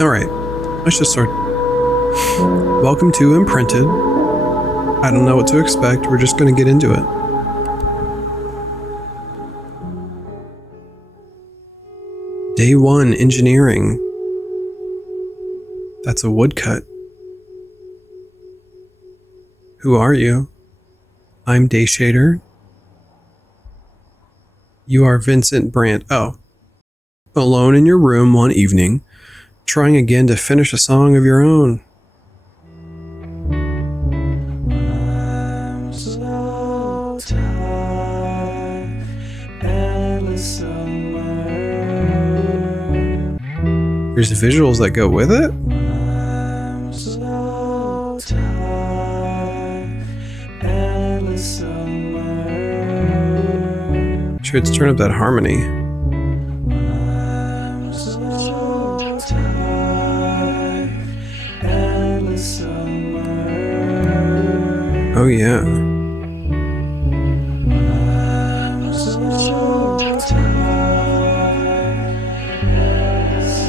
Alright, let's just start. Welcome to Imprinted. I don't know what to expect, we're just gonna get into it. Day 1, engineering. That's a woodcut. Who are you? I'm Day Shader. You are Vincent Brandt. Oh. Alone in your room one evening, trying again to finish a song of your own. I'm so tired, endless summer. There's visuals that go with it? I'm so tired, endless summer. Sure, let's turn up that harmony. I'm so tired, endless summer. Oh yeah. I'm so tired, endless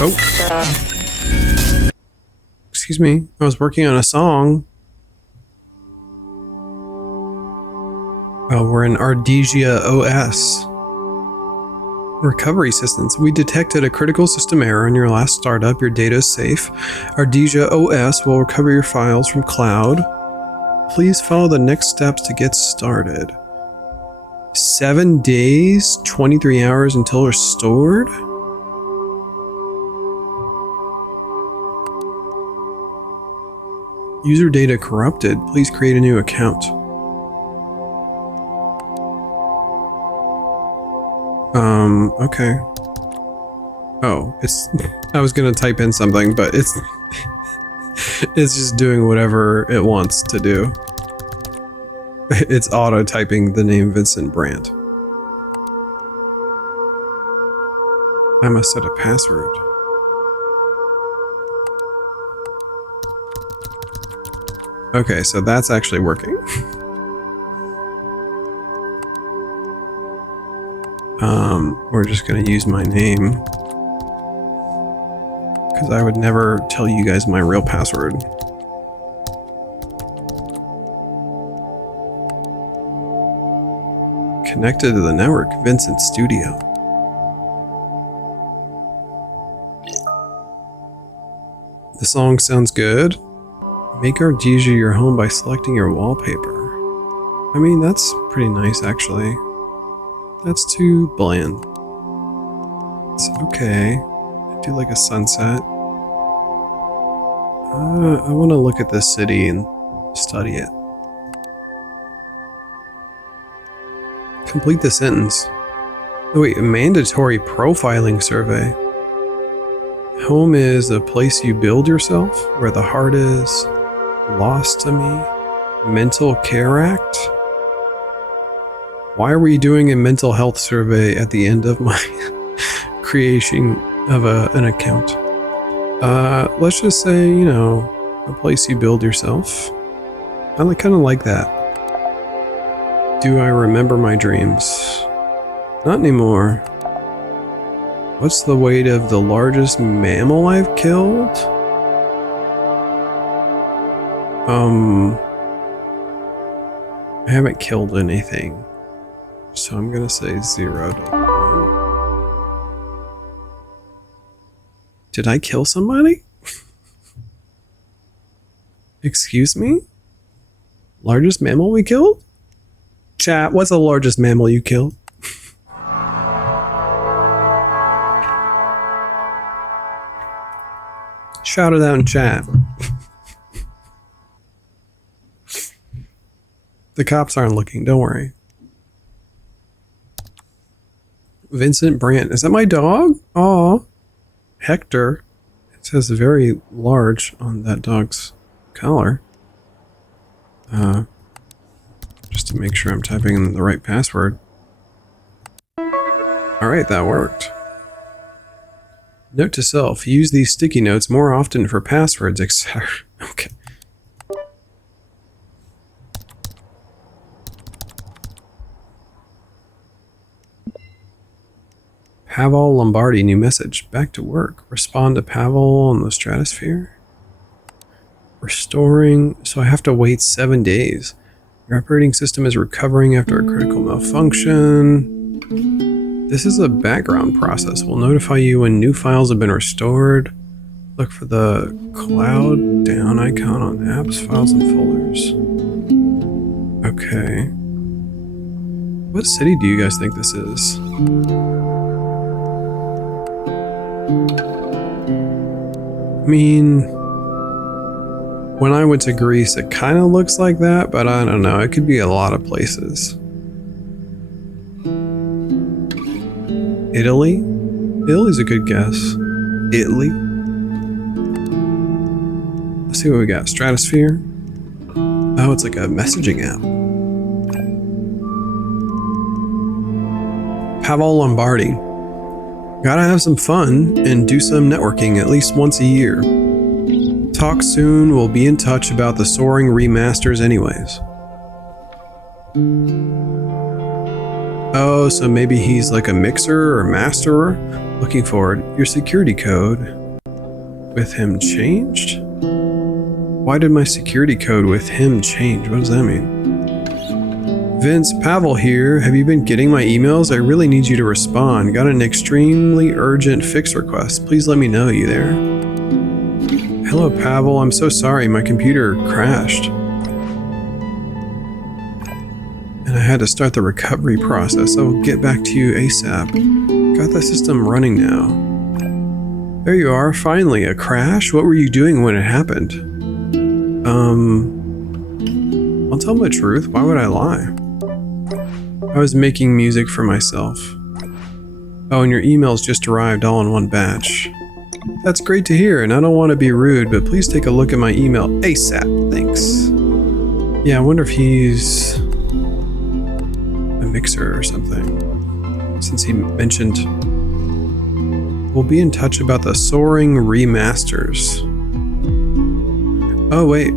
Oh. Excuse me, I was working on a song. Oh, we're in Ardesia OS. Recovery systems. We detected a critical system error in your last startup. Your data is safe. Ardesia OS will recover your files from cloud. Please follow the next steps to get started. 7 days, 23 hours until restored? User data corrupted. Please create a new account. Okay. Oh, it's... I was gonna type in something, but it's... it's just doing whatever it wants to do. It's auto-typing the name Vincent Brandt. I must set a password. Okay, so that's actually working. We're just gonna use my name, because I would never tell you guys my real password. Connected to the network, Vincent Studio. The song sounds good. Make Ardesia your home by selecting your wallpaper. I mean, that's pretty nice, actually. That's too bland. It's okay. I do like a sunset. I want to look at this city and study it. Complete the sentence. Oh wait, a mandatory profiling survey. Home is a place you build yourself, where the heart is. Lost to me. Mental Care Act. Why are we doing a mental health survey at the end of my creation of an account? Let's just say, you know, a place you build yourself. I kind of like that. Do I remember my dreams? Not anymore. What's the weight of the largest mammal I've killed? I haven't killed anything. So I'm gonna say 0 to 1. Did I kill somebody? Excuse me? Largest mammal we killed? Chat, what's the largest mammal you killed? Shout it out in chat. The cops aren't looking, don't worry. Vincent Brandt. Is that my dog? Aw. Hector. It says very large on that dog's collar. Just to make sure I'm typing in the right password. Alright, that worked. Note to self, use these sticky notes more often for passwords, etc. Okay. Pavel Lombardi, new message. Back to work. Respond to Pavel on the stratosphere. Restoring. So I have to wait 7 days. Your operating system is recovering after a critical malfunction. This is a background process. We'll notify you when new files have been restored. Look for the cloud down icon on apps, files, and folders. Okay. What city do you guys think this is? I mean, when I went to Greece, it kind of looks like that, but I don't know. It could be a lot of places. Italy? Italy's a good guess. Italy? Let's see what we got. Stratosphere. Oh, it's like a messaging app. Pavel Lombardi. Gotta have some fun and do some networking at least once a year. Talk soon, we'll be in touch about the soaring remasters anyways. Oh, so maybe he's like a mixer or masterer? Looking forward. Your security code with him changed? Why did my security code with him change? What does that mean? Vince, Pavel here. Have you been getting my emails? I really need you to respond. Got an extremely urgent fix request. Please let me know. You there? Hello, Pavel. I'm so sorry. My computer crashed. And I had to start the recovery process. I will get back to you ASAP. Got the system running now. There you are. Finally, a crash? What were you doing when it happened? I'll tell the truth. Why would I lie? I was making music for myself. Oh, and your emails just arrived all in one batch. That's great to hear, and I don't want to be rude, but please take a look at my email ASAP. Thanks. Yeah, I wonder if he's a mixer or something. Since he mentioned we'll be in touch about the soaring remasters. Oh wait,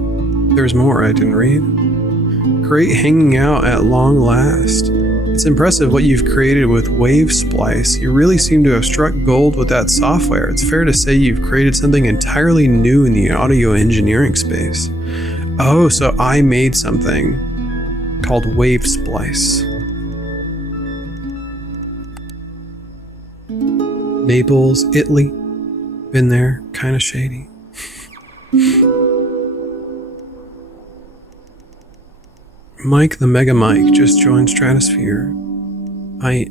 there's more I didn't read. Great hanging out at long last. It's impressive what you've created with Wave Splice. You really seem to have struck gold with that software. It's fair to say you've created something entirely new in the audio engineering space. Oh, so I made something called Wave Splice. Naples, Italy. Been there, kind of shady. Mike the Mega Mike just joined Stratosphere.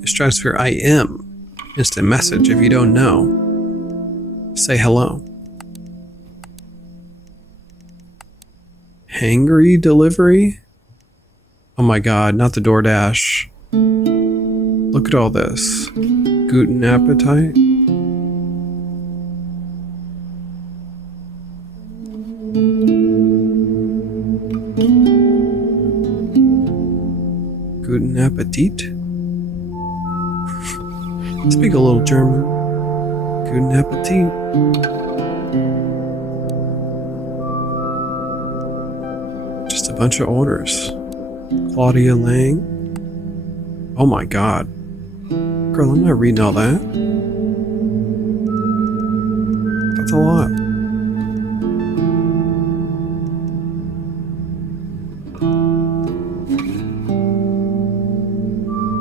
Stratosphere I am. Instant message if you don't know. Say hello. Hangry delivery? Oh my god, not the DoorDash. Look at all this. Guten Appetite? Guten Appetit? Speak a little German. Guten Appetit. Just a bunch of orders. Claudia Lang. Oh my god. Girl, I'm not reading all that. That's a lot.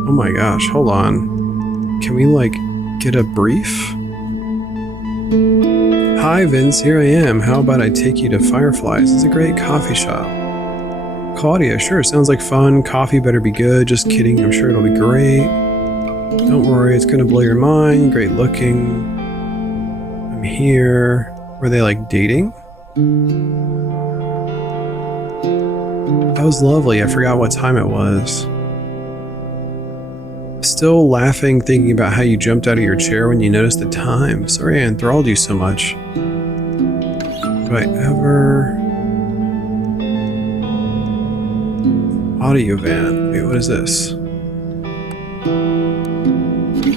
Oh my gosh, hold on. Can we, like, get a brief? Hi, Vince, here I am. How about I take you to Fireflies? It's a great coffee shop. Claudia, sure, sounds like fun. Coffee better be good. Just kidding, I'm sure it'll be great. Don't worry, it's gonna blow your mind. Great looking. I'm here. Were they, like, dating? That was lovely. I forgot what time it was. Still laughing, thinking about how you jumped out of your chair when you noticed the time. Sorry I enthralled you so much. Do I ever... Audio van. Wait, what is this?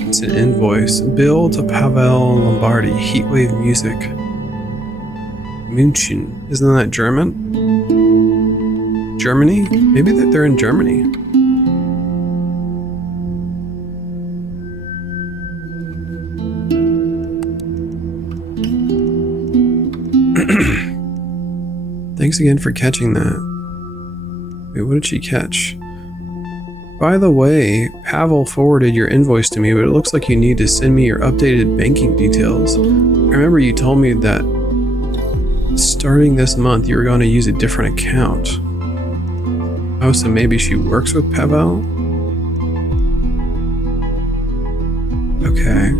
It's an invoice. Bill to Pavel Lombardi. Heatwave Music. München. Isn't that German? Germany? Maybe they're in Germany. Thanks again for catching that. Wait, what did she catch? By the way, Pavel forwarded your invoice to me, but it looks like you need to send me your updated banking details. I remember you told me that starting this month you were going to use a different account. Oh, so maybe she works with Pavel? Okay.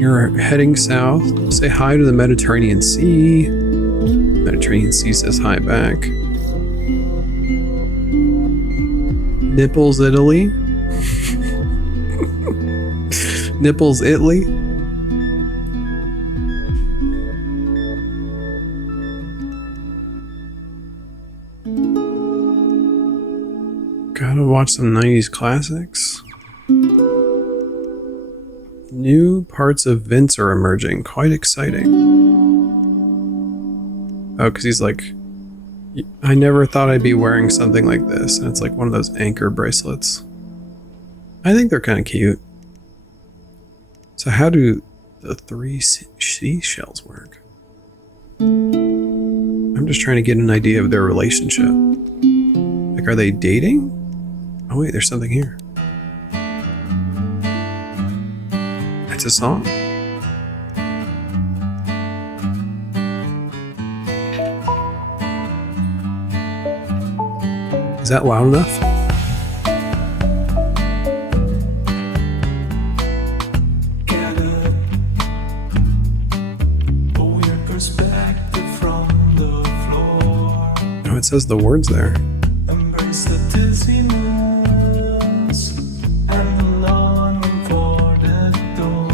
You're heading south. Say hi to the Mediterranean Sea. Mediterranean Sea says hi back. Nipples, Italy. Nipples, Italy. Gotta watch some 90s classics. New parts of Vince are emerging. Quite exciting. Oh, because he's like, I never thought I'd be wearing something like this. And it's like one of those anchor bracelets. I think they're kind of cute. So how do the 3 seashells work? I'm just trying to get an idea of their relationship. Like, are they dating? Oh wait, there's something here. It's a song. Is that loud enough? Oh, it says the words there. Embrace the dizziness and the longing for that door.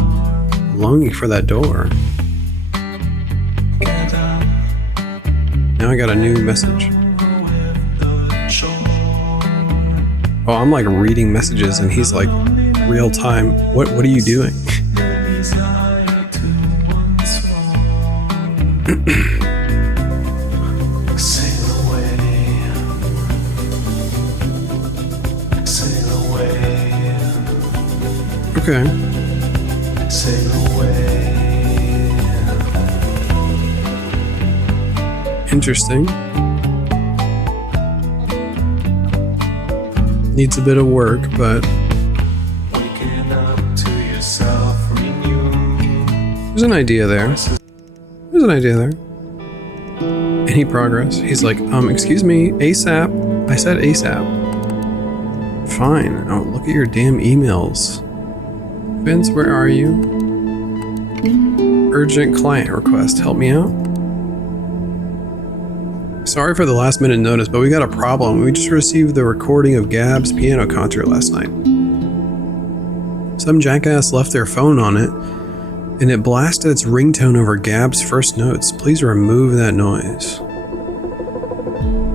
Longing for that door. Now I got a new message. Oh, I'm like reading messages and he's like real time. What are you doing? Okay. Interesting. Needs a bit of work, but Waking up to yourself renewed. there's an idea there. There's an idea there. Any progress? He's like, excuse me, ASAP. I said ASAP. Fine. Oh, look at your damn emails. Vince, where are you? Urgent client request. Help me out. Sorry for the last minute notice, but we got a problem. We just received the recording of Gab's piano concert last night. Some jackass left their phone on it, and it blasted its ringtone over Gab's first notes. Please remove that noise.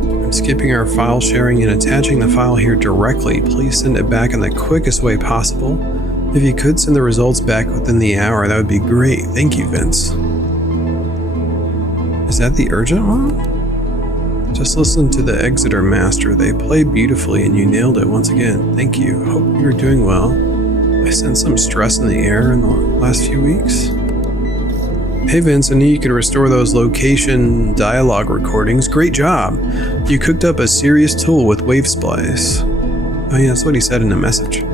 I'm skipping our file sharing and attaching the file here directly. Please send it back in the quickest way possible. If you could send the results back within the hour, that would be great. Thank you, Vince. Is that the urgent one? Just listen to the Exeter Master. They play beautifully and you nailed it once again. Thank you. Hope you're doing well. I sense some stress in the air in the last few weeks. Hey Vince, I knew you could restore those location dialogue recordings. Great job. You cooked up a serious tool with Wave Splice. Oh yeah, that's what he said in the message.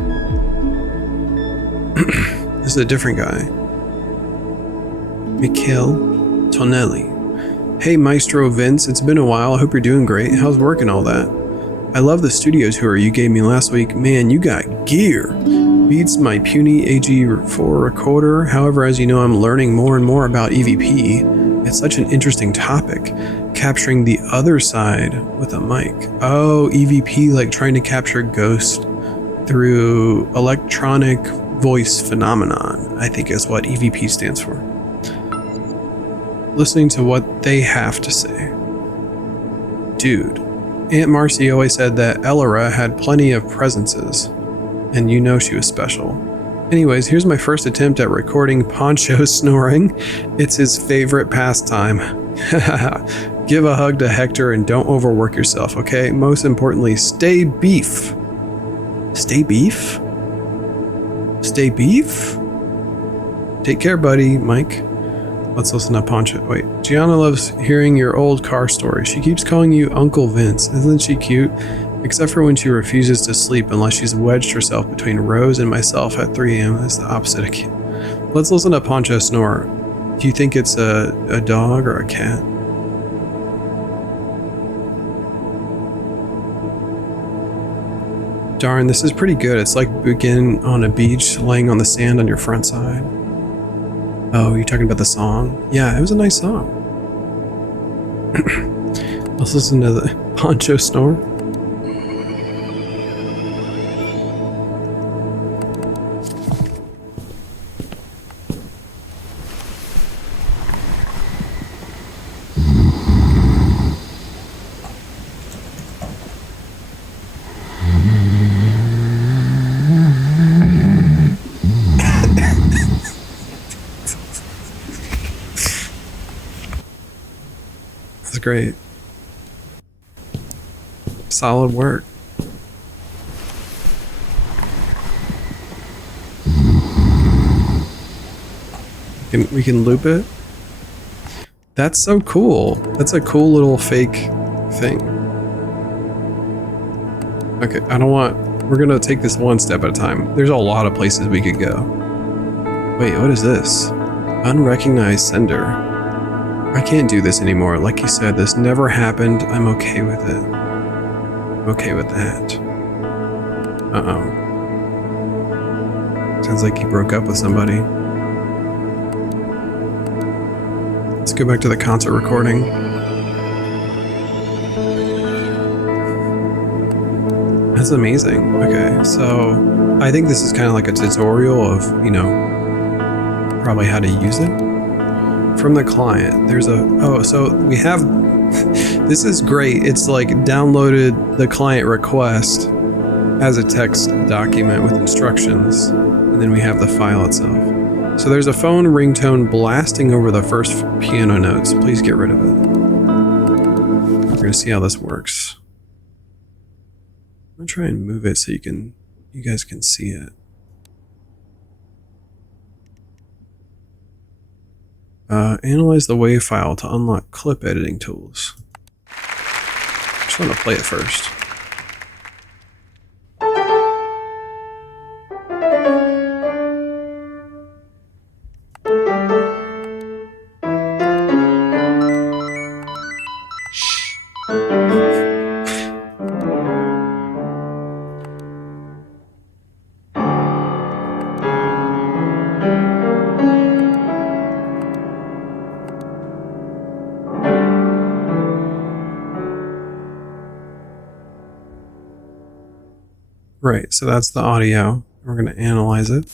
This is a different guy. Mikhail Tonelli. Hey Maestro Vince, it's been a while. I hope you're doing great. How's work and all that? I love the studio tour you gave me last week. Man, you got gear. Beats my puny AG4 recorder. However, as you know, I'm learning more and more about EVP. It's such an interesting topic. Capturing the other side with a mic. Oh, EVP, like trying to capture ghosts through electronic voice phenomenon, I think is what EVP stands for. Listening to what they have to say. Dude, Aunt Marcy always said that Elora had plenty of presences. and you know she was special. Anyways, here's my first attempt at recording Poncho snoring. It's his favorite pastime. Give a hug to Hector and don't overwork yourself, okay? Most importantly, stay beef. Stay beef? Stay beef? Take care, buddy, Mike. Let's listen to Poncho. Wait, Gianna loves hearing your old car story. She keeps calling you Uncle Vince. Isn't she cute? Except for when she refuses to sleep unless she's wedged herself between Rose and myself at 3 a.m. That's the opposite of cute. Let's listen to Poncho snore. Do you think it's a dog or a cat? Darn, this is pretty good. It's like being on a beach, laying on the sand on your front side. Oh, you're talking about the song? Yeah, it was a nice song. Let's listen to the Poncho snore. That's great. Solid work. We can loop it. That's so cool. That's a cool little fake thing. Okay, we're gonna take this one step at a time. There's a lot of places we could go. Wait, what is this? Unrecognized sender. I can't do this anymore. Like you said, this never happened. I'm okay with it. I'm okay with that. Uh-oh. Sounds like he broke up with somebody. Let's go back to the concert recording. That's amazing. Okay, so I think this is kind of like a tutorial of, you know, probably how to use it. From the client, there's so we have, this is great. It's like downloaded the client request as a text document with instructions, and then we have the file itself. So there's a phone ringtone blasting over the first piano notes. Please get rid of it. We're gonna see how this works. I'm gonna try and move it so you guys can see it. Analyze the WAV file to unlock clip editing tools. I just want to play it first. Right, so that's the audio. We're going to analyze it.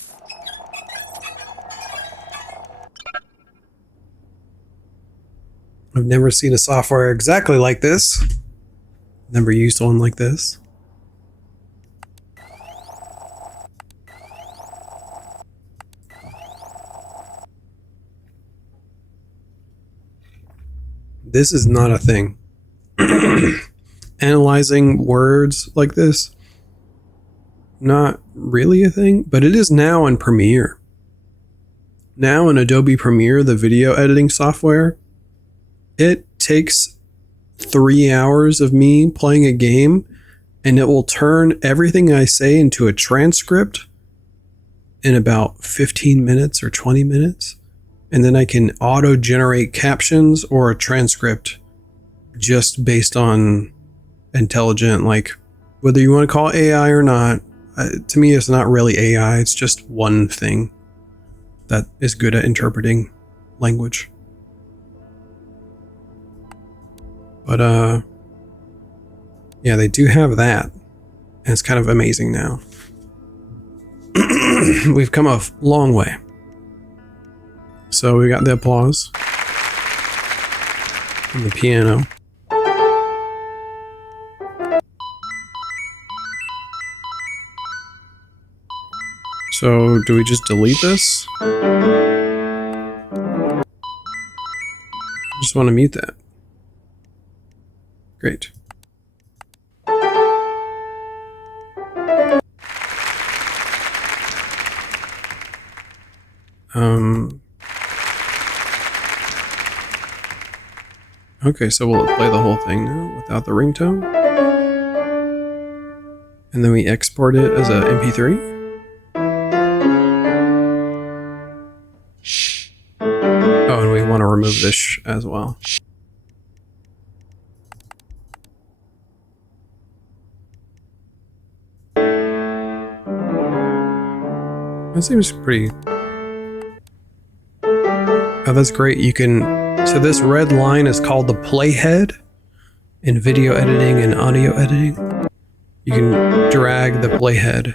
I've never seen a software exactly like this. Never used one like this. This is not a thing. Analyzing words like this, not really a thing, but it is now in Premiere. Now in Adobe Premiere, the video editing software, it takes 3 hours of me playing a game and it will turn everything I say into a transcript in about 15 minutes or 20 minutes. And then I can auto-generate captions or a transcript just based on intelligent, like, whether you want to call it AI or not. To me, it's not really AI. It's just one thing that is good at interpreting language. But, yeah, they do have that. And it's kind of amazing now. We've come a long way. So we got the applause. And the piano. So, do we just delete this? I just want to mute that. Great. Okay, so will it play the whole thing now without the ringtone? And then we export it as a MP3? Oh, and we want to remove this as well. That seems pretty... Oh, that's great. You can... So this red line is called the playhead in video editing and audio editing. You can drag the playhead.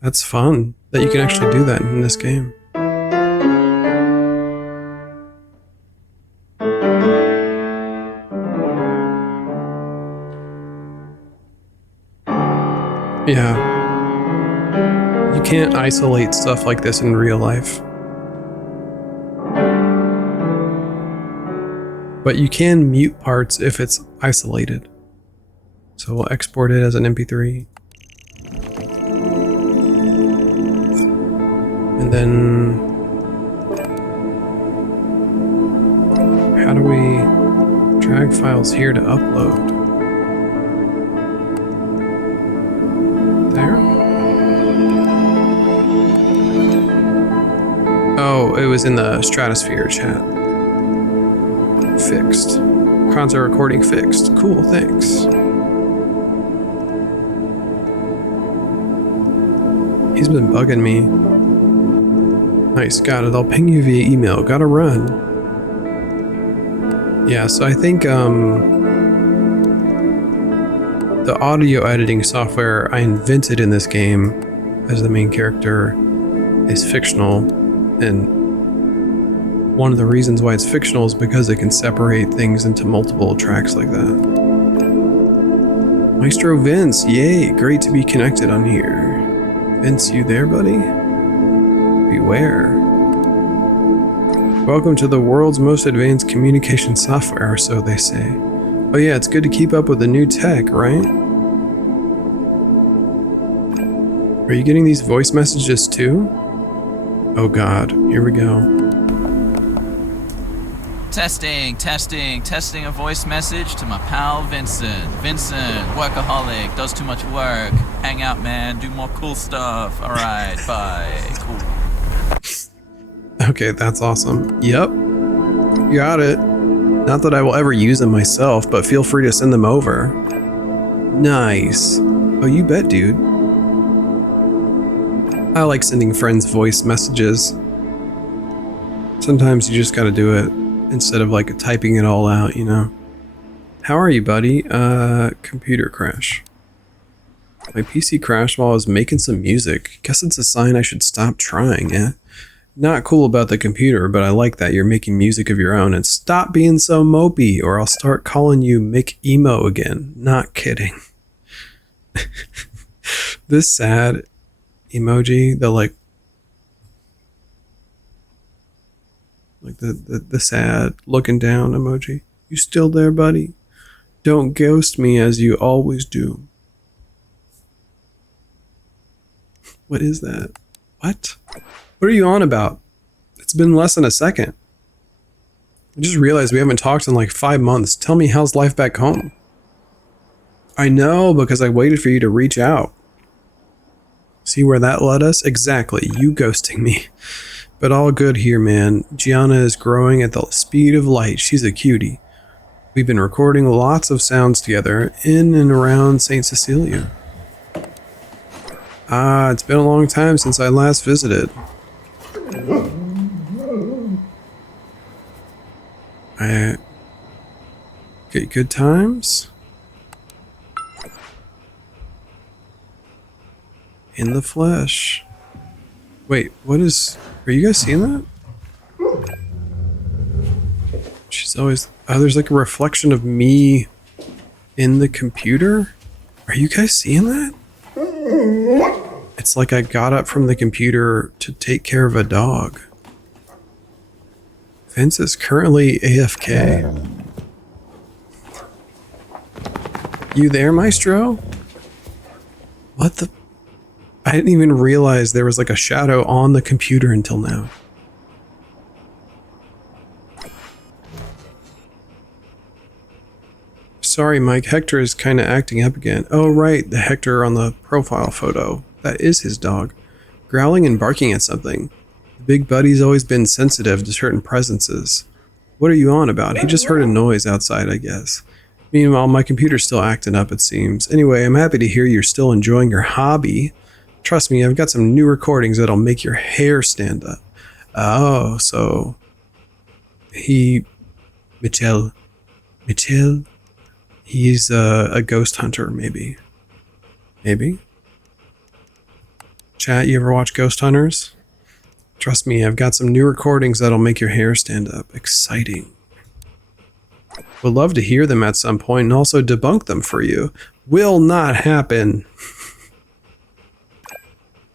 That's fun that you can actually do that in this game. Yeah. You can't isolate stuff like this in real life. But you can mute parts if it's isolated. So we'll export it as an MP3. And then... how do we drag files here to upload? There? Oh, it was in the Stratosphere chat. Fixed. Concert recording fixed. Cool, thanks. He's been bugging me. Nice, got it. I'll ping you via email. Gotta run. Yeah, so I think the audio editing software I invented in this game as the main character is fictional, and one of the reasons why it's fictional is because it can separate things into multiple tracks like that. Maestro Vince, yay, great to be connected on here. Vince, you there, buddy? Beware. Welcome to the world's most advanced communication software, or so they say. Oh yeah, it's good to keep up with the new tech, right? Are you getting these voice messages too? Oh god, here we go. Testing a voice message to my pal Vincent. Vincent, workaholic, does too much work. Hang out, man, do more cool stuff. Alright, bye. Cool. Okay, that's awesome. Yep. Got it. Not that I will ever use them myself, but feel free to send them over. Nice. Oh, you bet, dude. I like sending friends voice messages. Sometimes you just gotta do it instead of like typing it all out, you know? How are you, buddy? Computer crash. My PC crashed while I was making some music. Guess it's a sign I should stop trying, yeah? Not cool about the computer, but I like that you're making music of your own, and stop being so mopey or I'll start calling you Mick Emo again. Not kidding. This sad emoji, the like the sad looking down emoji. You still there, buddy? Don't ghost me as you always do. What is that? What? What are you on about? It's been less than a second. I just realized we haven't talked in like 5 months. Tell me, how's life back home? I know, because I waited for you to reach out. See where that led us? Exactly, you ghosting me. But all good here, man. Gianna is growing at the speed of light. She's a cutie. We've been recording lots of sounds together in and around St. Cecilia. Ah, it's been a long time since I last visited. Good times? In the flesh. Wait, what is... Are you guys seeing that? She's There's always... Oh, there's like a reflection of me in the computer? Are you guys seeing that? It's like I got up from the computer to take care of a dog. Vince is currently AFK. You there, Maestro? What the... I didn't even realize there was like a shadow on the computer until now. Sorry, Mike. Hector is kind of acting up again. Oh, right. The Hector on the profile photo. That is his dog. Growling and barking at something. The big buddy's always been sensitive to certain presences. What are you on about? He just heard a noise outside, I guess. Meanwhile, my computer's still acting up, it seems. Anyway, I'm happy to hear you're still enjoying your hobby. Trust me, I've got some new recordings that'll make your hair stand up. Oh, so... Mitchell... He's a ghost hunter, maybe. Maybe? Chat, you ever watch Ghost Hunters? Trust me, I've got some new recordings that'll make your hair stand up. Exciting. Would love to hear them at some point and also debunk them for you. Will not happen.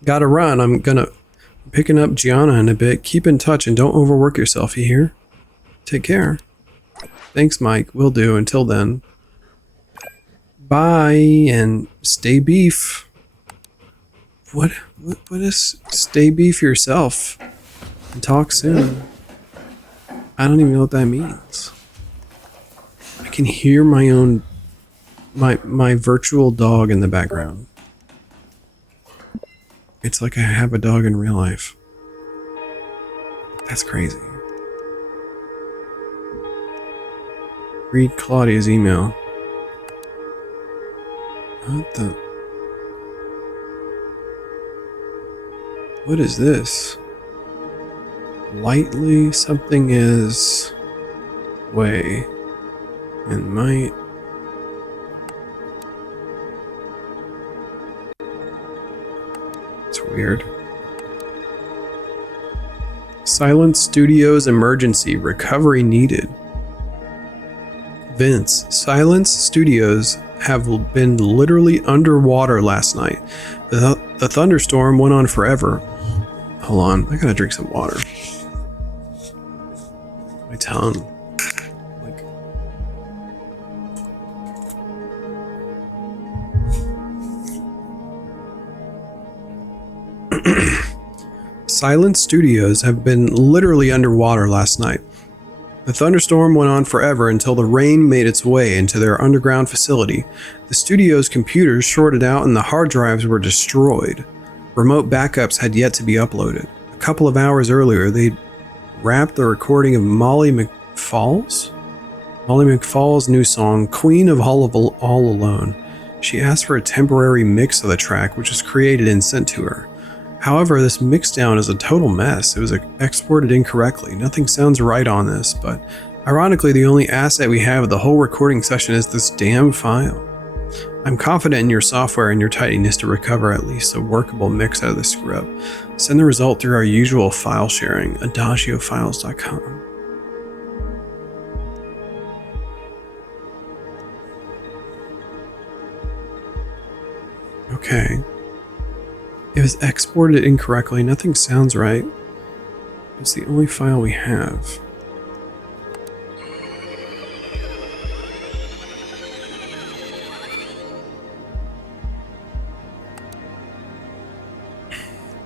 Gotta run. I'm picking up Gianna in a bit. Keep in touch and don't overwork yourself, you hear? Take care. Thanks, Mike. Will do. Until then. Bye and stay beef. What is stay beef yourself? And talk soon. I don't even know what that means. I can hear my own my virtual dog in the background. It's like I have a dog in real life. That's crazy. Read Claudia's email. What the? What is this? Lightly something is way and might. It's weird. Silent Studios emergency recovery needed. Vince, Silence Studios have been literally underwater last night. The thunderstorm went on forever. Hold on, I gotta drink some water. My tongue. Silent Studios have been literally underwater last night. The thunderstorm went on forever until the rain made its way into their underground facility. The studio's computers shorted out and the hard drives were destroyed. Remote backups had yet to be uploaded. A couple of hours earlier, they'd wrapped the recording of Molly McFall's new song, Queen of All Alone. She asked for a temporary mix of the track, which was created and sent to her. However, this mixdown is a total mess. It was exported incorrectly. Nothing sounds right on this, but ironically, the only asset we have of the whole recording session is this damn file. I'm confident in your software and your tidiness to recover at least a workable mix out of the screw-up. Send the result through our usual file sharing, adagiofiles.com. Okay. It was exported incorrectly. Nothing sounds right. It's the only file we have.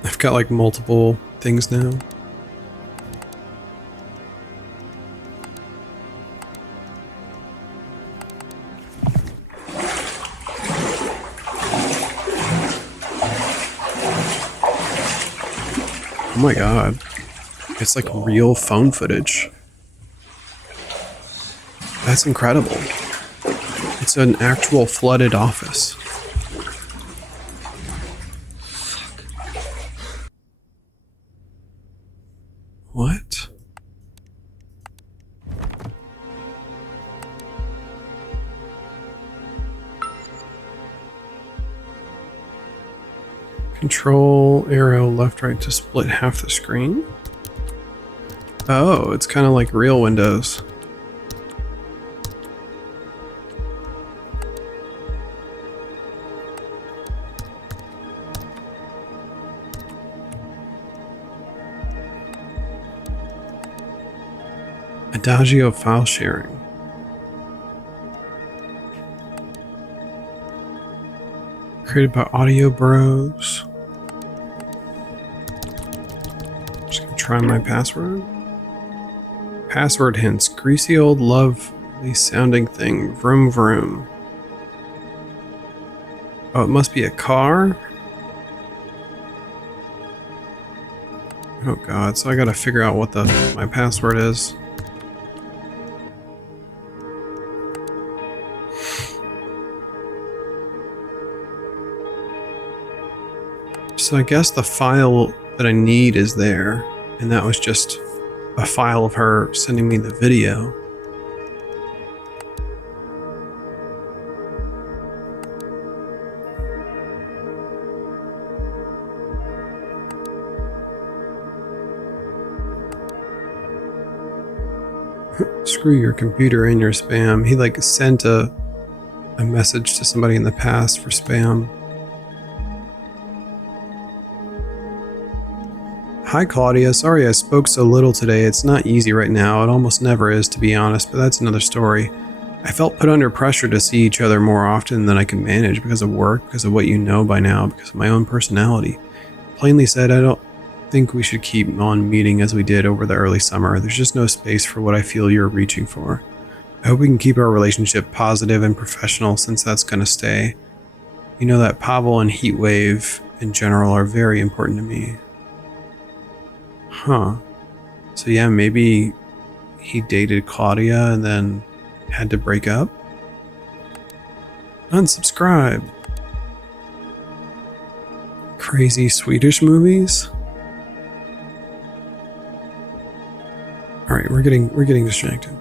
I've got like multiple things now. Oh my god. It's like real phone footage. That's incredible. It's an actual flooded office. What? Control arrow left right to split half the screen. Oh, it's kind of like real Windows. Adagio file sharing. Created by Audio Bros. Just gonna try my password. Password hints. Greasy old lovely sounding thing. Vroom vroom. Oh, it must be a car? Oh god, so I gotta figure out what my password is. So I guess the file that I need is there, and that was just a file of her sending me the video. Screw your computer and your spam. He like sent a message to somebody in the past for spam. Hi Claudia, sorry I spoke so little today. It's not easy right now. It almost never is, to be honest, but that's another story. I felt put under pressure to see each other more often than I could manage because of work, because of what you know by now, because of my own personality. Plainly said, I don't think we should keep on meeting as we did over the early summer. There's just no space for what I feel you're reaching for. I hope we can keep our relationship positive and professional, since that's going to stay. You know that Pavel and Heatwave in general are very important to me. Huh. So yeah, maybe he dated Claudia and then had to break up? Unsubscribe. Crazy Swedish movies? Alright, we're getting distracted.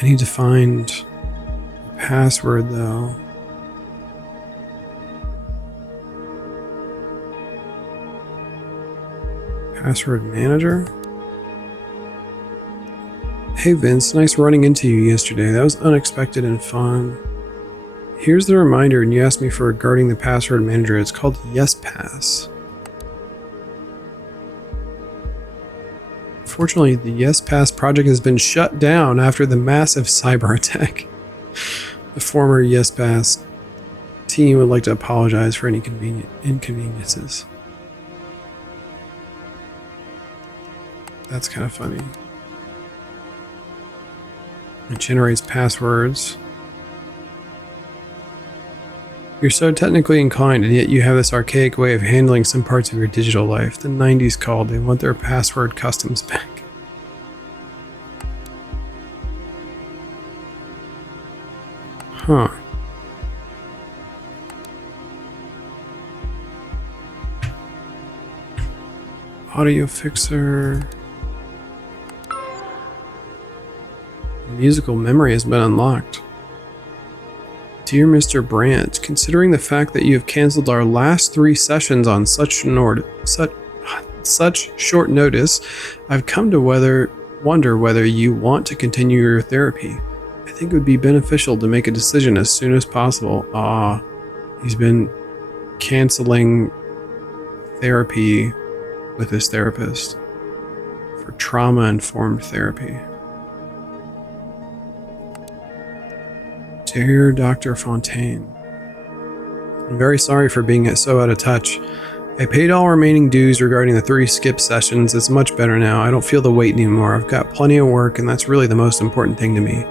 I need to find a password though. Password manager? Hey Vince, nice running into you yesterday. That was unexpected and fun. Here's the reminder, and you asked me for regarding the password manager. It's called YesPass. Unfortunately, the YesPass project has been shut down after the massive cyber attack. The former YesPass team would like to apologize for any inconveniences. That's kind of funny. It generates passwords. You're so technically inclined, and yet you have this archaic way of handling some parts of your digital life. The 90s called. They want their password customs back. Huh. Audio fixer. Musical memory has been unlocked. Dear Mr. Brandt, considering the fact that you have canceled our last 3 sessions on such short notice, I've come to wonder whether you want to continue your therapy. I think it would be beneficial to make a decision as soon as possible. He's been canceling therapy with his therapist for trauma-informed therapy. Dear Dr. Fontaine, I'm very sorry for being so out of touch. I paid all remaining dues regarding the 3 skip sessions. It's much better now. I don't feel the weight anymore. I've got plenty of work, and that's really the most important thing to me.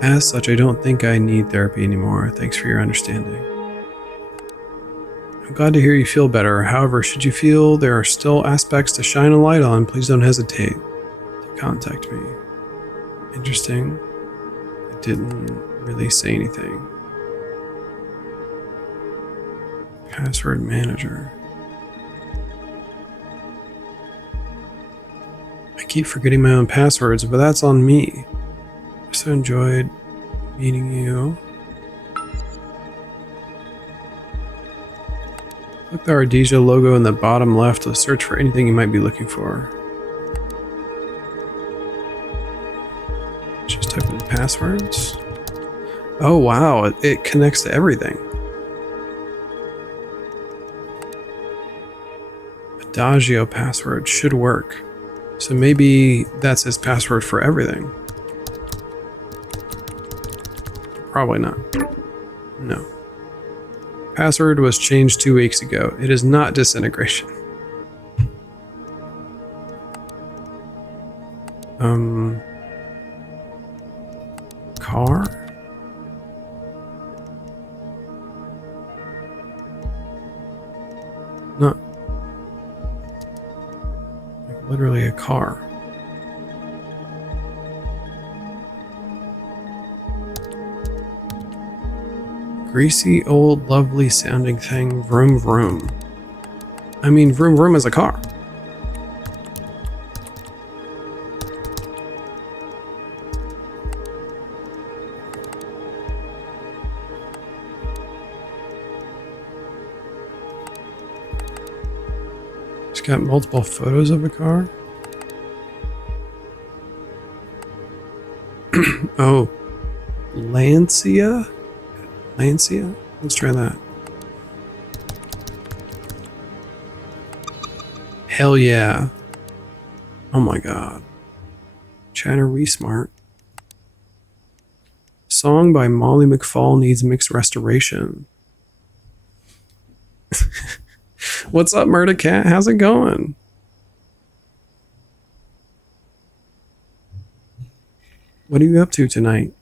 As such, I don't think I need therapy anymore. Thanks for your understanding. I'm glad to hear you feel better. However, should you feel there are still aspects to shine a light on, please don't hesitate to contact me. Interesting. I didn't really say anything. Password manager. I keep forgetting my own passwords, but that's on me. I so enjoyed meeting you. Click the Ardisia logo in the bottom left to search for anything you might be looking for. Just type in passwords. Oh wow, it connects to everything. Adagio password should work. So maybe that's his password for everything. Probably not. No. Password was changed 2 weeks ago. It is not disintegration. Car? Not like literally a car. Greasy, old, lovely sounding thing, vroom vroom. I mean, vroom vroom is a car. It's got multiple photos of a car. Oh, Lancia? Lancia? Let's try that. Hell yeah. Oh my god. Chatter Resmart. Song by Molly McFall needs mixed restoration. What's up, Murder Cat? How's it going? What are you up to tonight?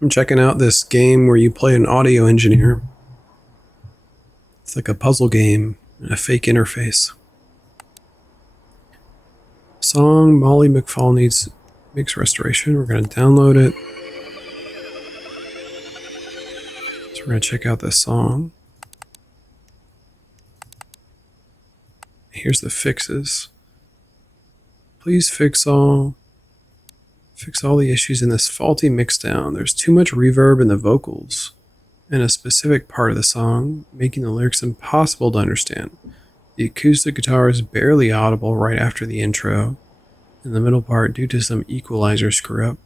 I'm checking out this game where you play an audio engineer. It's like a puzzle game and a fake interface. Song Molly McFall needs mixed restoration. We're going to download it. So we're going to check out this song. Here's the fixes. Please fix all the issues in this faulty mixdown. There's too much reverb in the vocals in a specific part of the song, making the lyrics impossible to understand. The acoustic guitar is barely audible right after the intro. In the middle part, due to some equalizer screw up.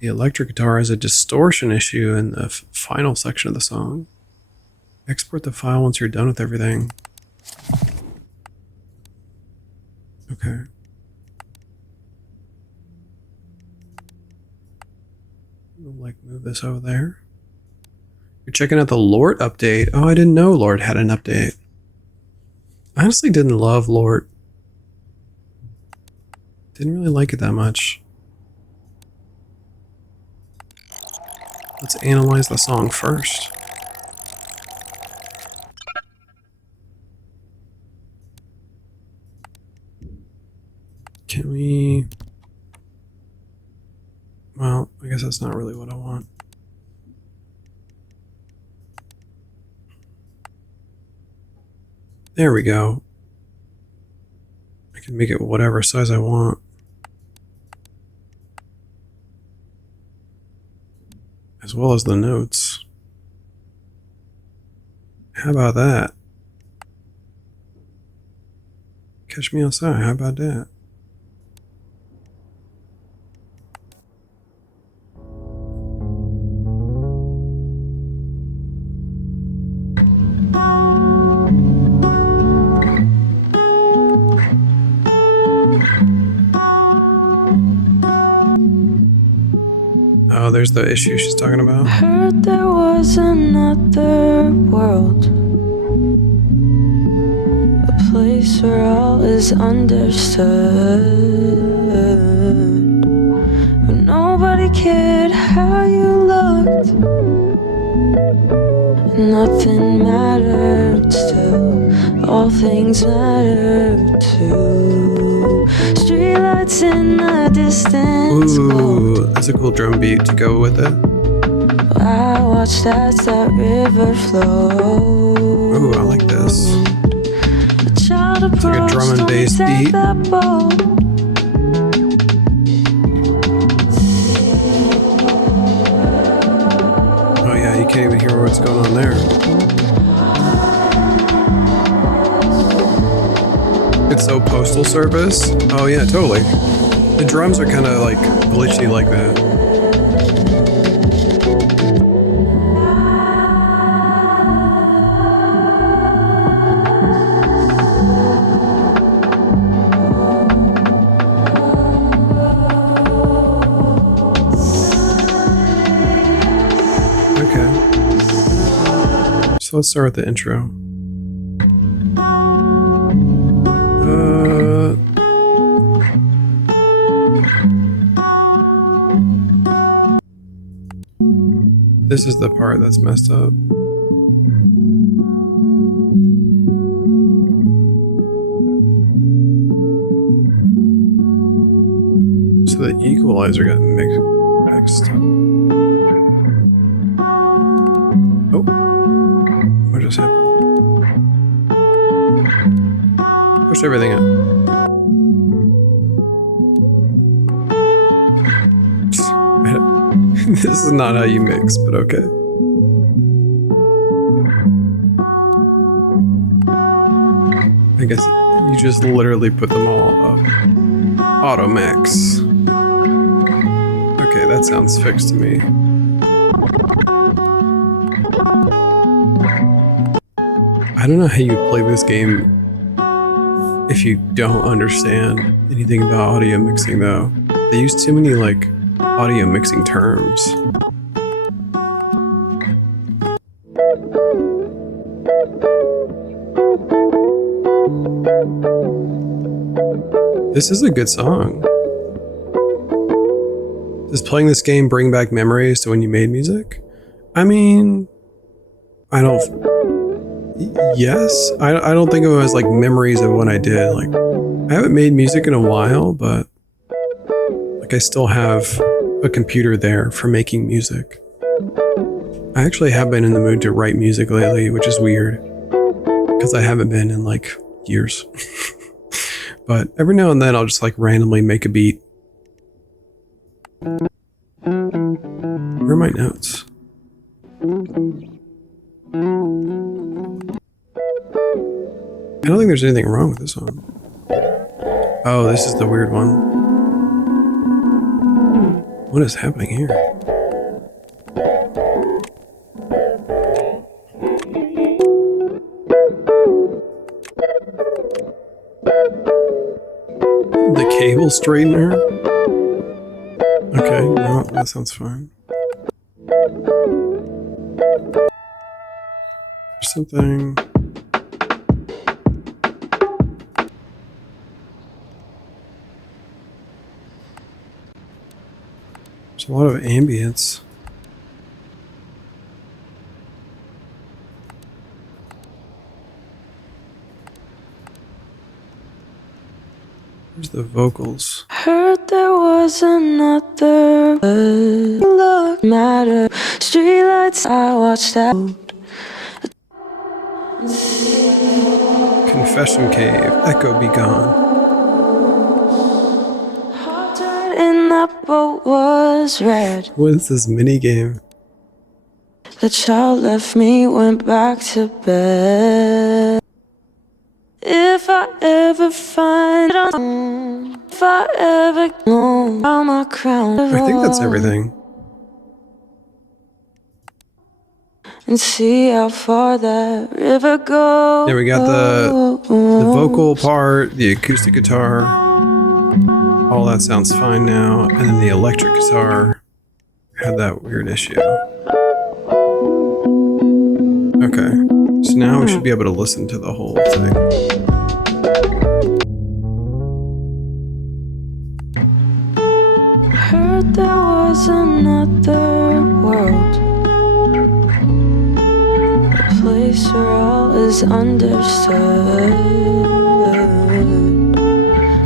The electric guitar has a distortion issue in the final section of the song. Export the file once you're done with everything. Okay. We'll move this over there. You're checking out the Lort update. Oh, I didn't know Lort had an update. I honestly didn't love Lort. Didn't really like it that much. Let's analyze the song first. Can we... Well, I guess that's not really what I want. There we go. I can make it whatever size I want. As well as the notes. How about that? Catch me outside, how about that? Oh, there's the issue she's talking about. Heard there was another world, a place where all is understood, where nobody cared how you looked, nothing mattered still, all things mattered too. Streetlights in the distance. Ooh, that's a cool drum beat to go with it. I watched as that river flowed. Ooh, I like this. It's like a drum and bass beat. Oh yeah, you can't even hear what's going on there. It's so Postal Service. Oh yeah, totally. The drums are kind of like glitchy like that. So let's start with the intro. This is the part that's messed up. So the equalizer got mixed up. Oh, what just happened? Push everything up. This is not how you mix, but okay. I guess you just literally put them all up. Auto mix. Okay, that sounds fixed to me. I don't know how you play this game if you don't understand anything about audio mixing, though. They use too many, like, audio mixing terms. This is a good song. Does playing this game bring back memories to when you made music? I mean, I don't... Yes? I don't think of it as like memories of when I did. Like, I haven't made music in a while, but like I still have a computer there for making music. I actually have been in the mood to write music lately, which is weird because I haven't been in like years. But every now and then I'll just like randomly make a beat. Where are my notes? I don't think there's anything wrong with this one. Oh, this is the weird one. What is happening here? The cable straightener? Okay, no, that sounds fine. There's something... There's a lot of ambience. There's the vocals. Heard there was another look matter. Streetlights, I watched that. Confession cave, echo be gone. In that boat was red. What is this mini game? The child left me, went back to bed. If I ever find out, if I ever know how my crown. I think that's everything. And see how far that river goes. Yeah, we got the vocal part, the acoustic guitar. All that sounds fine now. And then the electric guitar had that weird issue. Okay, so now we should be able to listen to the whole thing. Heard there was another world, a place where all is understood,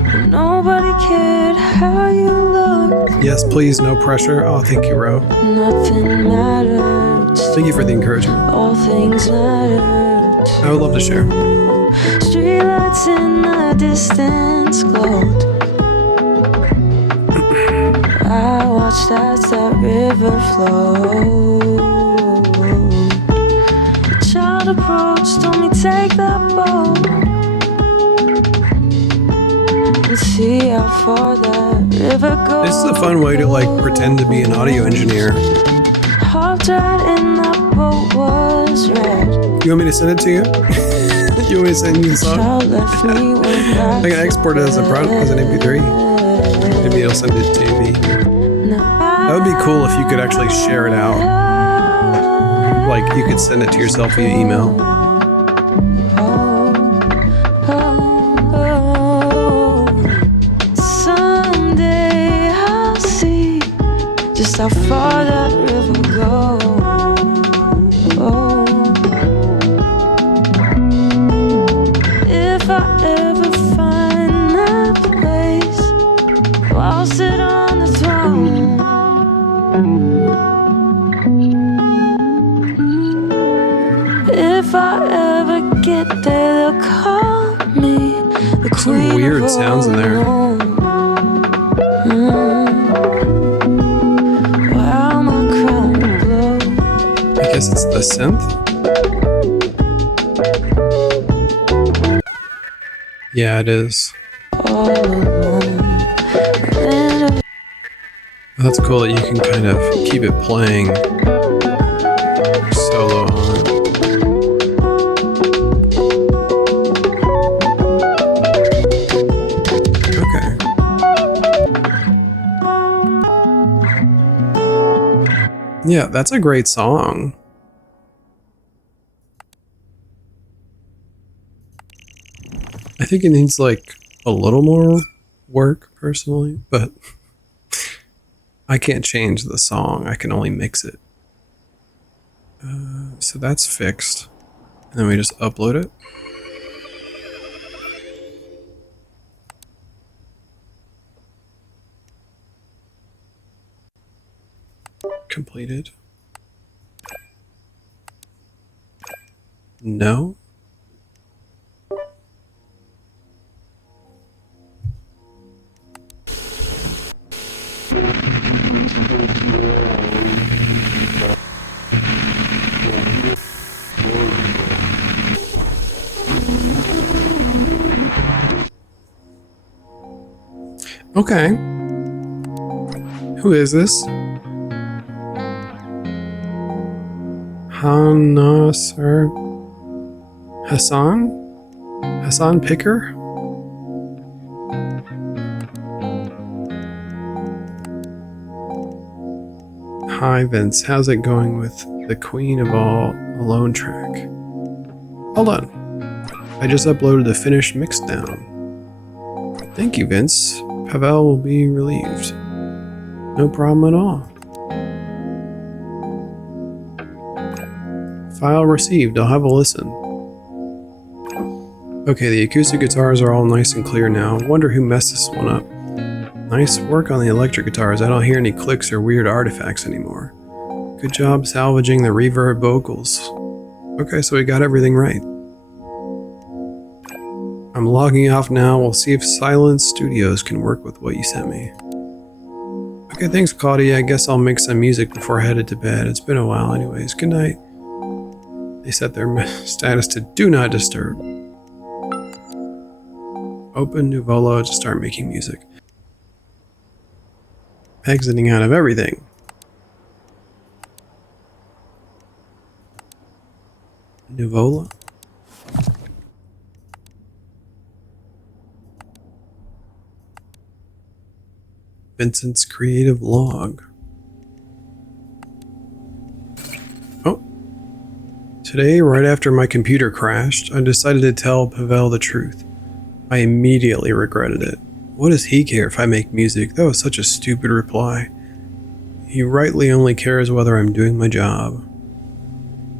and nobody cared how you looked. Yes, please, no pressure. Oh, thank you, Ro. Nothing mattered. Thank you for the encouragement. All things mattered. I would love to share. Streetlights in the distance glowed. I watched as that river flowed. The child approached, told me take that boat and see how far that river goes. This is a fun way to like pretend to be an audio engineer. Hopped right in that boat was red. You want me to send it to you? You want me to send you the song? Child left me, went back I can export it as an MP3. Maybe it'll send it to me. That would be cool if you could actually share it out. Like you could send it to yourself via email. Someday I'll see just how far that river goes. If I ever find that place, I'll sit on the throne. If I ever get there, they'll call me the Some queen weird of sounds in there. all alone. While my crown will blow. I guess it's the synth. Yeah, it is. All alone. And That's cool that you can kind of keep it playing solo on. Okay. Yeah, that's a great song. I think it needs like a little more work personally, but I can't change the song. I can only mix it. So that's fixed. And then we just upload it. Completed. No. Okay. Who is this? Hanasar Hassan? Hassan Picker? Hi Vince, how's it going with the Queen of All Alone track? Hold on. I just uploaded the finished mix down. Thank you, Vince. Pavel will be relieved. No problem at all. File received. I'll have a listen. Okay, the acoustic guitars are all nice and clear now. Wonder who messed this one up. Nice work on the electric guitars. I don't hear any clicks or weird artifacts anymore. Good job salvaging the reverb vocals. Okay, so we got everything right. I'm logging off now. We'll see if Silence Studios can work with what you sent me. Okay, thanks, Claudia. I guess I'll make some music before I headed to bed. It's been a while anyways. Good night. They set their status to Do Not Disturb. Open Nuvolo to start making music. Exiting out of everything. Nuvola. Vincent's creative log. Oh. Today, right after my computer crashed, I decided to tell Pavel the truth. I immediately regretted it. What does he care if I make music? That was such a stupid reply. He rightly only cares whether I'm doing my job.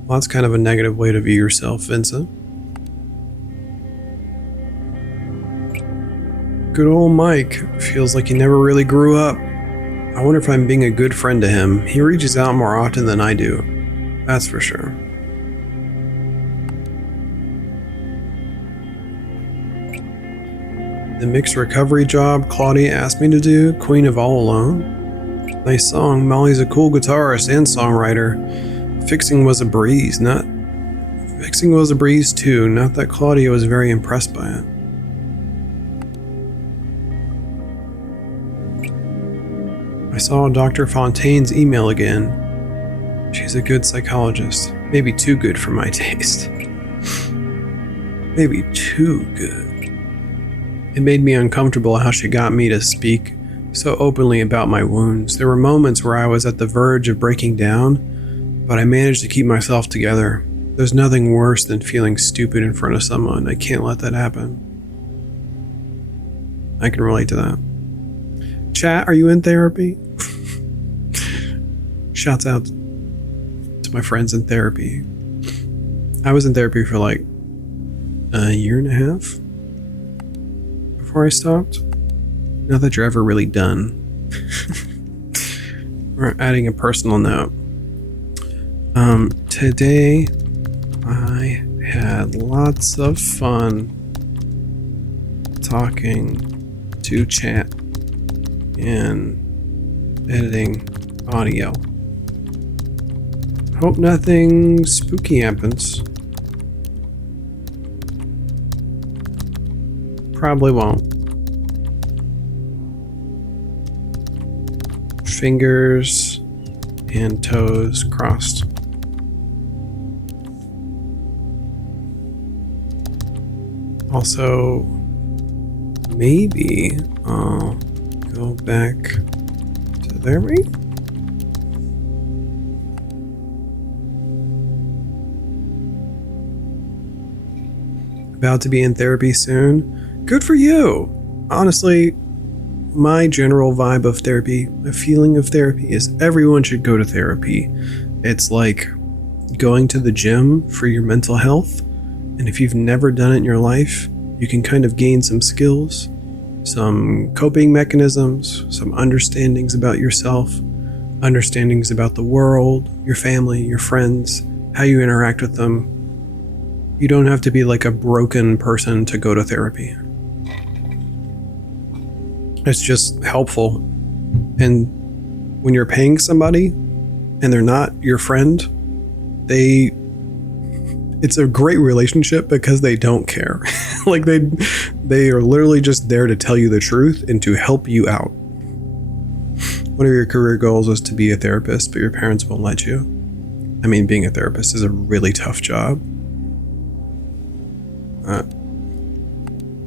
Well, that's kind of a negative way to view yourself, Vincent. Good old Mike. Feels like he never really grew up. I wonder if I'm being a good friend to him. He reaches out more often than I do. That's for sure. The mixed recovery job Claudia asked me to do, Queen of All Alone. Nice song. Molly's a cool guitarist and songwriter. Fixing was a breeze too. Not that Claudia was very impressed by it. I saw Dr. Fontaine's email again. She's a good psychologist. Maybe too good for my taste. Maybe too good. It made me uncomfortable how she got me to speak so openly about my wounds. There were moments where I was at the verge of breaking down, but I managed to keep myself together. There's nothing worse than feeling stupid in front of someone. I can't let that happen. I can relate to that. Chat, are you in therapy? Shouts out to my friends in therapy. I was in therapy for like a year and a half before I stopped. Not that you're ever really done. We're adding a personal note. Today I had lots of fun talking to chat and editing audio. Hope nothing spooky happens. Probably won't. Fingers and toes crossed. Also, maybe I'll go back to therapy. About to be in therapy soon. Good for you. Honestly, my general vibe of therapy, a feeling of therapy, is everyone should go to therapy. It's like going to the gym for your mental health. And if you've never done it in your life, you can kind of gain some skills, some coping mechanisms, some understandings about yourself, understandings about the world, your family, your friends, how you interact with them. You don't have to be like a broken person to go to therapy. It's just helpful. And when you're paying somebody and they're not your friend, it's a great relationship because they don't care. Like they are literally just there to tell you the truth and to help you out. One of your career goals is to be a therapist, but your parents won't let you. I mean, being a therapist is a really tough job.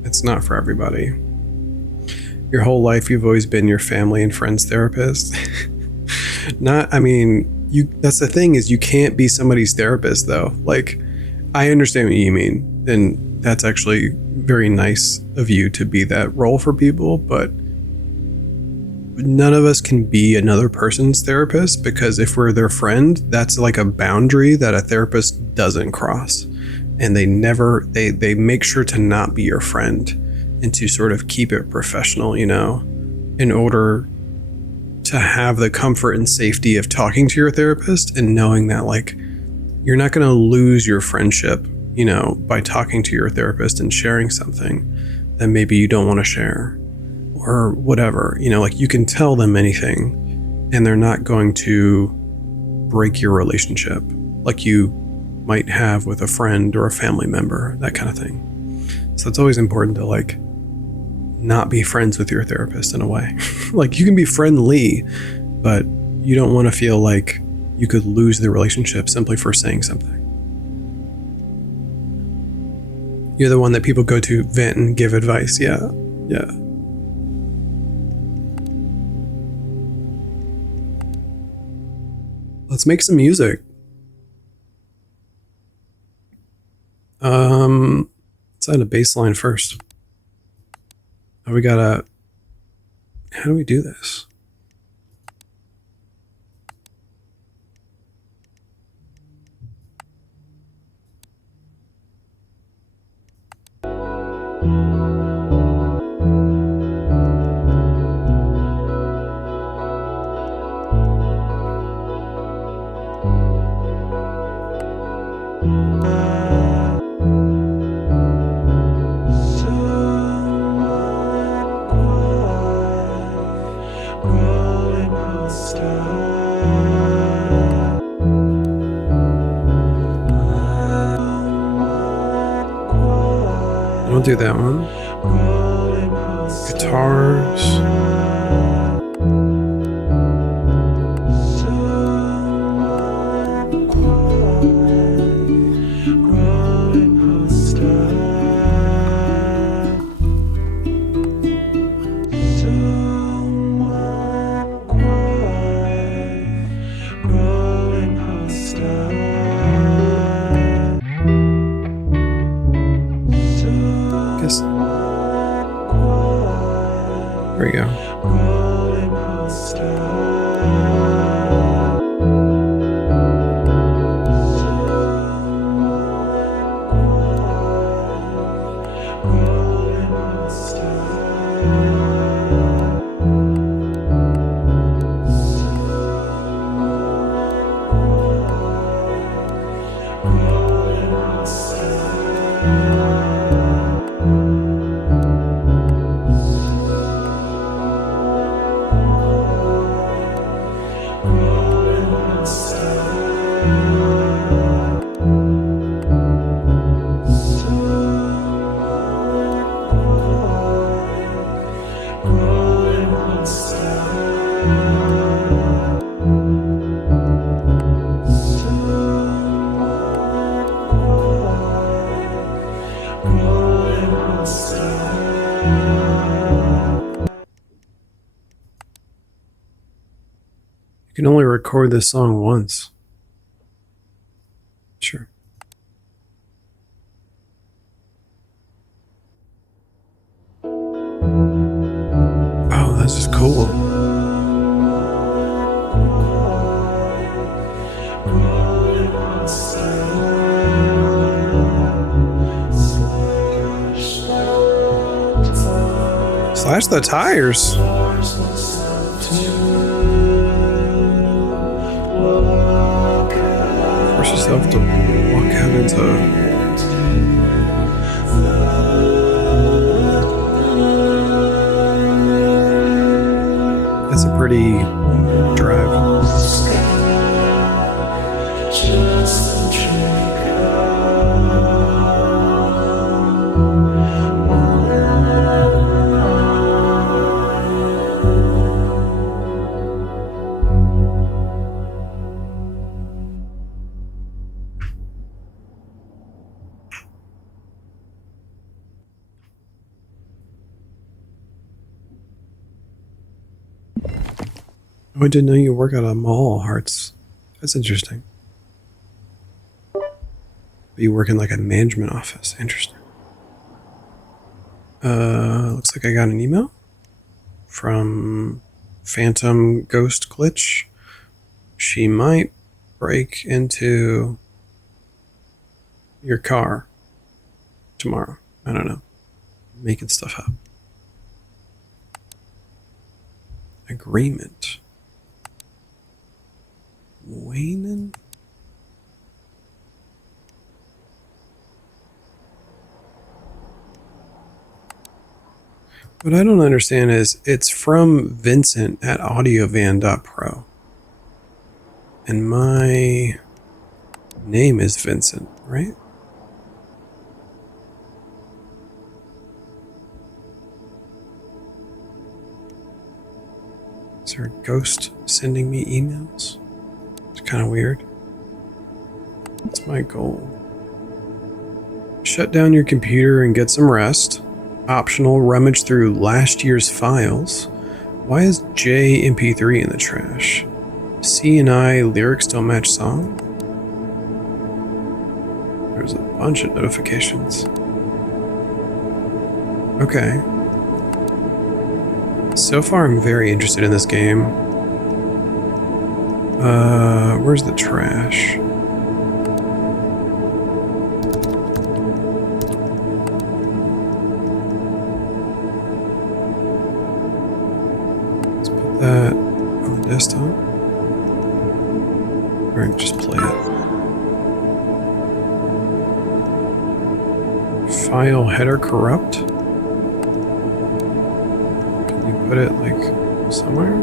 It's not for everybody. Your whole life, you've always been your family and friends therapist. That's the thing, is you can't be somebody's therapist though. Like, I understand what you mean, and that's actually very nice of you to be that role for people, but none of us can be another person's therapist, because if we're their friend, that's like a boundary that a therapist doesn't cross. And they make sure to not be your friend and to sort of keep it professional, in order to have the comfort and safety of talking to your therapist and knowing that, like, you're not going to lose your friendship, by talking to your therapist and sharing something that maybe you don't want to share or whatever. Like, you can tell them anything and they're not going to break your relationship like you might have with a friend or a family member, that kind of thing. So it's always important to, like, not be friends with your therapist in a way. Like, you can be friendly, but you don't want to feel like you could lose the relationship simply for saying something. You're the one that people go to vent and give advice. Yeah. Let's make some music. Let's add a bass line first. How do we do this? I'll do that one. Guitars. can only record this song once. Sure. Oh, this is cool. Slash the tires. Force yourself to walk out into. That's a pretty drive. Oh, I didn't know you work at a mall, Hearts. That's interesting. But you work in like a management office. Interesting. Looks like I got an email from Phantom Ghost Glitch. She might break into your car tomorrow. I don't know. Making stuff up. Agreement. Wayne? What I don't understand is it's from Vincent at audiovan.pro. And my name is Vincent, right? Is there a ghost sending me emails? It's kind of weird. That's my goal. Shut down your computer and get some rest. Optional, rummage through last year's files. Why is J MP3 in the trash? C and I lyrics don't match song? There's a bunch of notifications. Okay. So far I'm very interested in this game. Where's the trash? Let's put that on the desktop. Or just play it. File header corrupt? Can you put it like somewhere?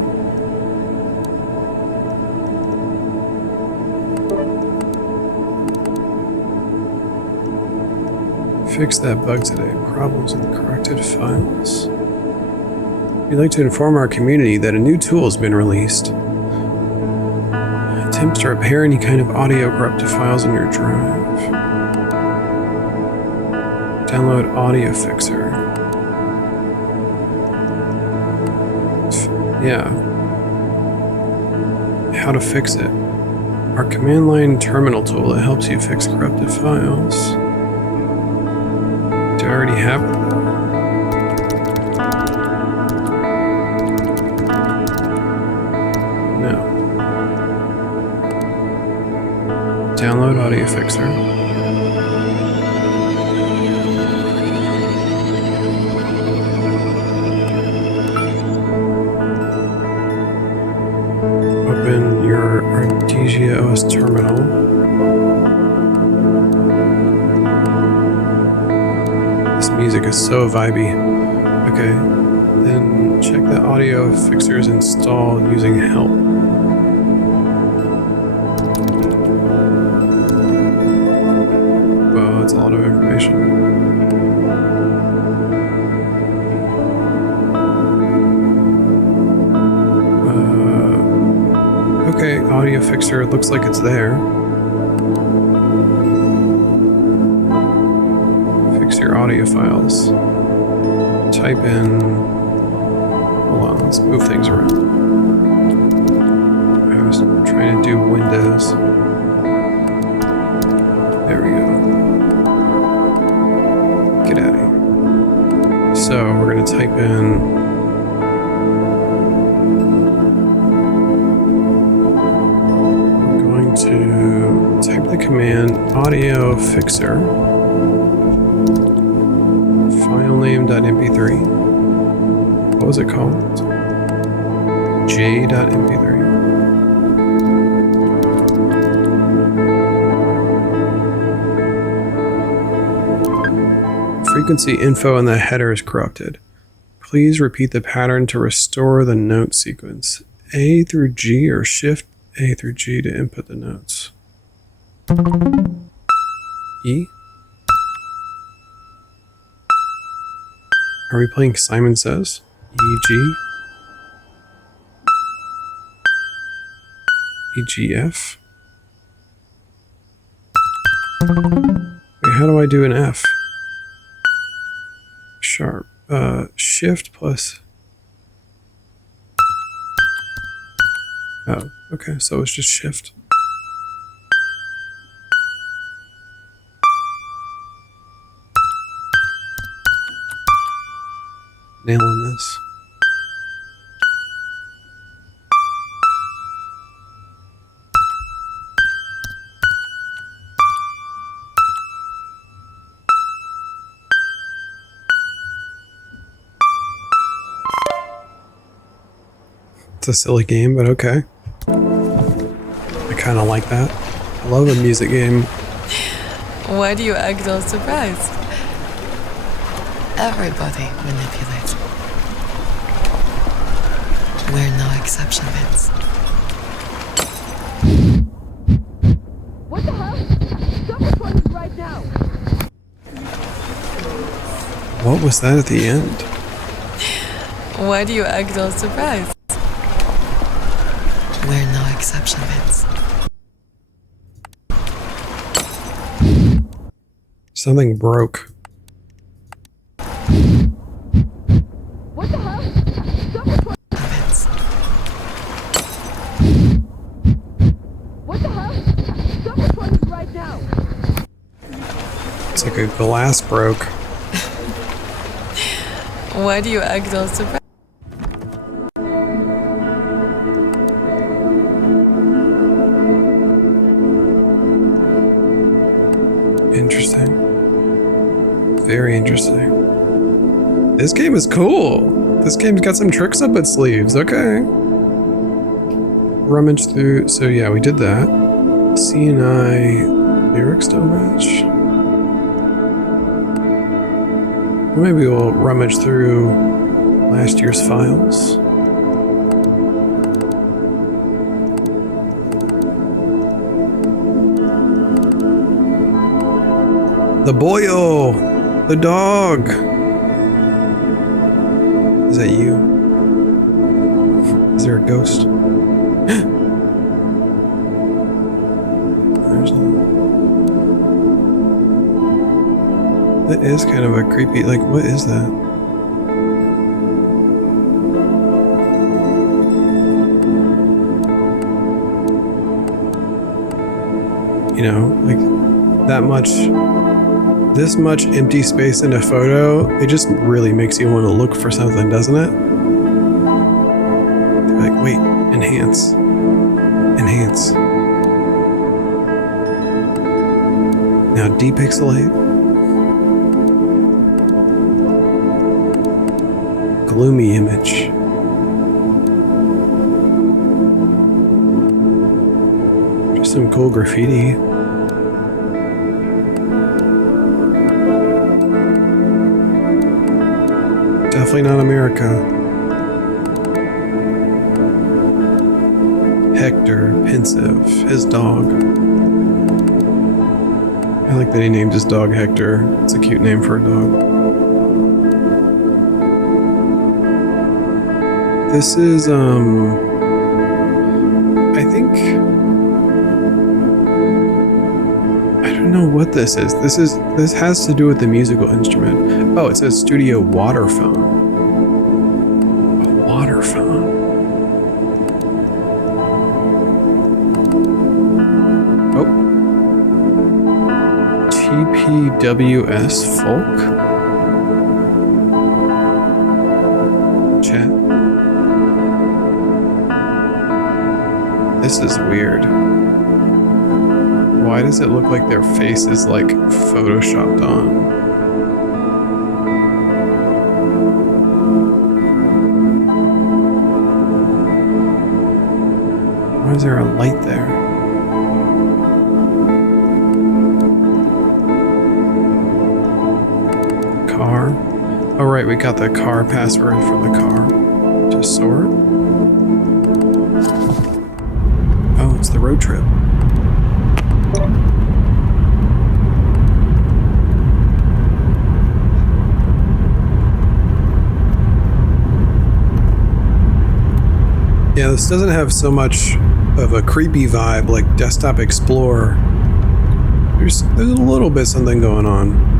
Fix that bug today. Problems with corrected files. We'd like to inform our community that a new tool has been released. Attempts to repair any kind of audio corrupted files in your drive. Download Audio Fixer. Yeah. How to fix it. Our command line terminal tool that helps you fix corrupted files. Do I already have it? No. Download Audio Fixer. Open your Artesia OS terminal. Music is so vibey. Okay, then check the audio fixers installed using help. Whoa, that's a lot of information. Okay, audio fixer, it looks like it's there. Your audio files. Type in. Hold on, let's move things around. I was audio fixer. File name.mp3. What was it called? J.mp3. Frequency info in the header is corrupted. Please repeat the pattern to restore the note sequence. A through G or shift A through G to input the notes. E? Are we playing Simon Says? E, G? E, G, F? Wait, how do I do an F? Sharp. Shift plus... Oh, okay, so it's just shift. Nailing this. It's a silly game, but okay. I kind of like that. I love a music game. Why do you act all surprised? Everybody manipulates. We're no exception, Vince. What the hell? Stop recording right now! What was that at the end? Why do you act all surprised? We're no exception, Vince. Something broke. What the hell? Stop recording! Vince. What the hell? Stop recording right now! It's like a glass broke. Why do you act all surprised? Interesting. Very interesting. This game is cool. This game's got some tricks up its sleeves. Okay. Rummage through. So yeah, we did that. C and I lyrics don't match. Maybe we'll rummage through last year's files. The boyo! The dog! Is that you? Is there a ghost? There's no... That is kind of a creepy, like, what is that? You know, like, that much... This much empty space in a photo, it just really makes you want to look for something, doesn't it? They're like, wait, enhance. Enhance. Now depixelate. Gloomy image. Just some cool graffiti. Definitely not America. Hector, pensive, his dog. I like that he named his dog Hector. It's a cute name for a dog. This is, I think... I don't know what this is. This has to do with the musical instrument. Oh, it says studio water phone. A water phone. Oh. TPWS folk. Chat. This is weird. Why does it look like their face is like photoshopped on? Why is there a light there? Car. Oh right, we got the car password from the car. To sort. Oh, it's the road trip. Yeah, this doesn't have so much of a creepy vibe like Desktop Explorer. There's a little bit something going on.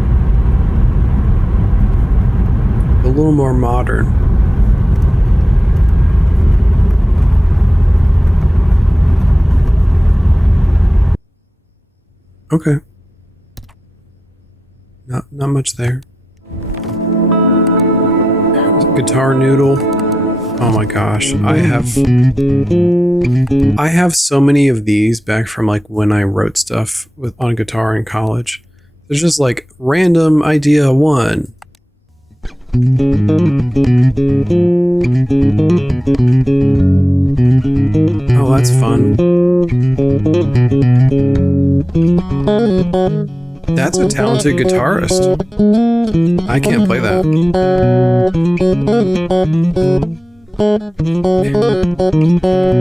A little more modern. Okay. Not much there. Guitar noodle. Oh my gosh, I have so many of these back from like when I wrote stuff on guitar in college. There's just like random idea 1. Oh, that's fun. That's a talented guitarist. I can't play that.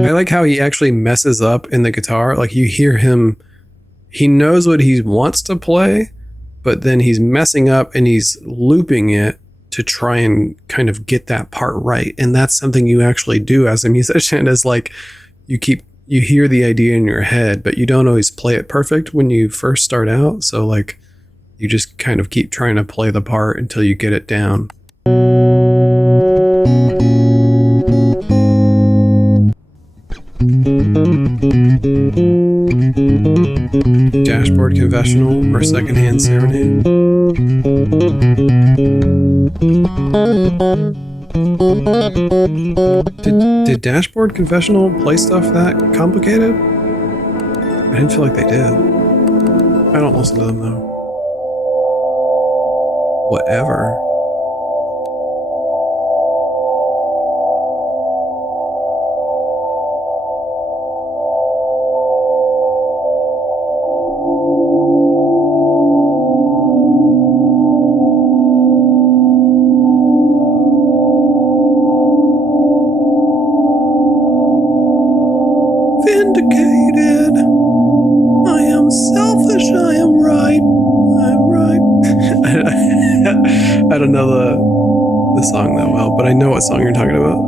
I like how he actually messes up in the guitar. Like you hear him, he knows what he wants to play, but then he's messing up and he's looping it to try and kind of get that part right. And that's something you actually do as a musician, is like you hear the idea in your head, but you don't always play it perfect when you first start out. So like you just kind of keep trying to play the part until you get it down. Dashboard confessional or secondhand serenade. Did Dashboard Confessional play stuff that complicated? I didn't feel like they did. I don't listen to them though. Whatever. Vindicated. I am selfish. I am right. I'm right. I don't know the song that well, but I know what song you're talking about.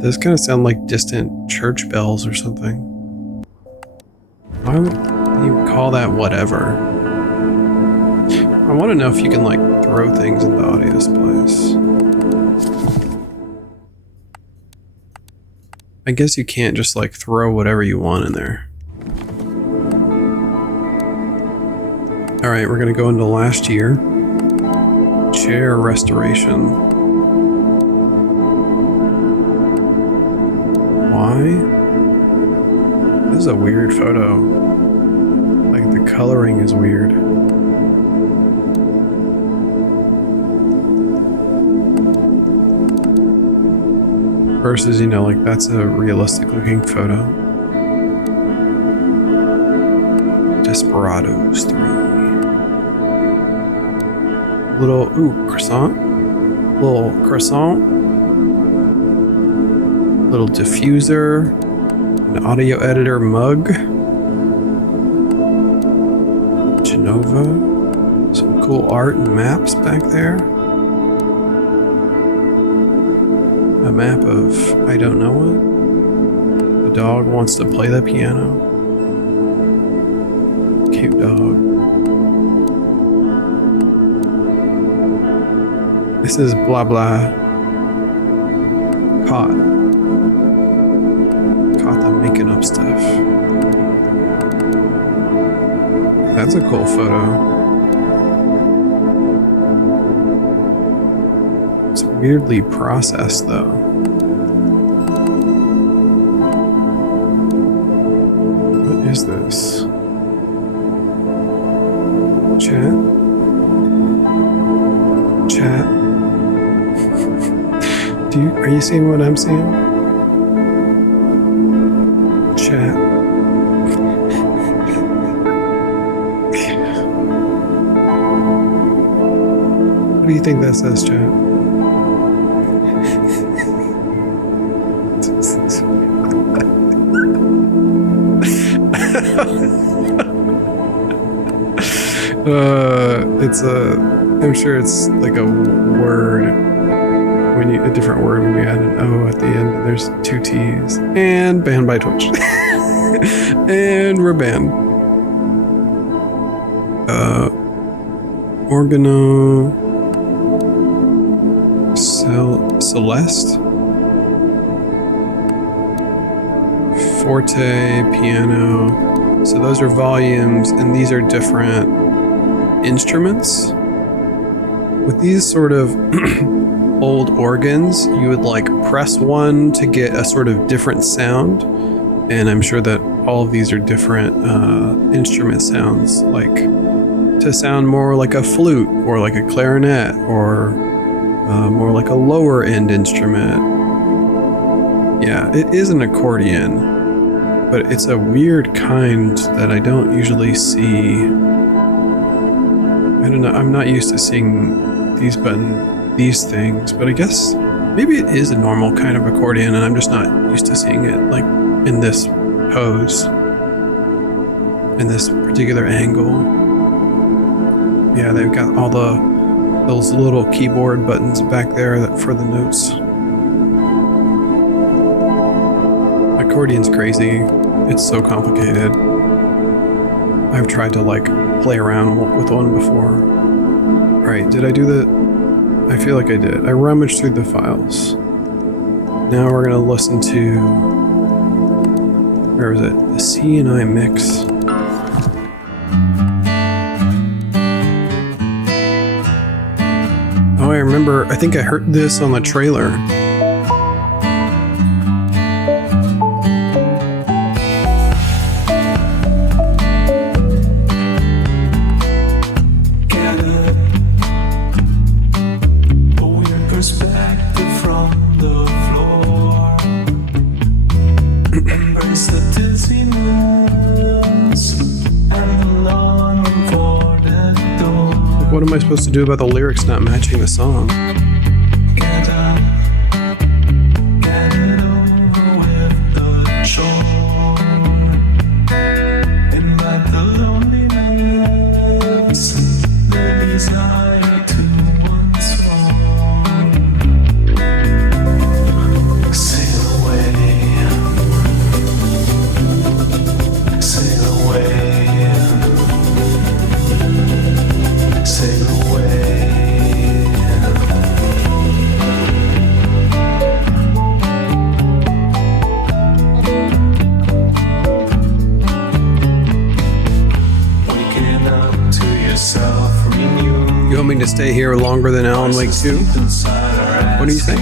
Those kind of sound like distant church bells or something. Why would you call that whatever? I want to know if you can like throw things into audio splice. I guess you can't just like throw whatever you want in there. All right, we're gonna go into last year. Chair restoration. Why? This is a weird photo. Like the coloring is weird. Versus, you know, like that's a realistic looking photo. Desperados 3. Little, croissant. Little croissant. Little diffuser. An audio editor mug. Genova. Some cool art and maps back there. A map of I don't know what. The dog wants to play the piano. Cute dog. This is blah blah. Caught them making up stuff. That's a cool photo. Some weirdly processed though. What is this? Chat? Chat? Are you seeing what I'm seeing? Chat? What do you think that says, chat? I'm sure it's like a word a different word when you add an O at the end. And there's 2 T's. And banned by Twitch. And we're banned. Organo. Celeste. Forte, piano. So those are volumes, and these are different instruments. With these sort of old organs, you would like press one to get a sort of different sound, and I'm sure that all of these are different instrument sounds, like to sound more like a flute or like a clarinet or more like a lower end instrument. Yeah, it is an accordion, but it's a weird kind that I don't usually see. I don't know, I'm not used to seeing these things, but I guess maybe it is a normal kind of accordion and I'm just not used to seeing it like in this pose, in this particular angle. Yeah, they've got all those little keyboard buttons back there for the notes. Accordion's crazy. It's so complicated. I've tried to like play around with one before. Alright, did I do that? I feel like I did. I rummaged through the files. Now we're gonna listen to, where is it? The C and I mix. Oh, I remember, I think I heard this on the trailer. What am I supposed to do about the lyrics not matching the song? To stay here longer than Alan Wake 2? What do you think?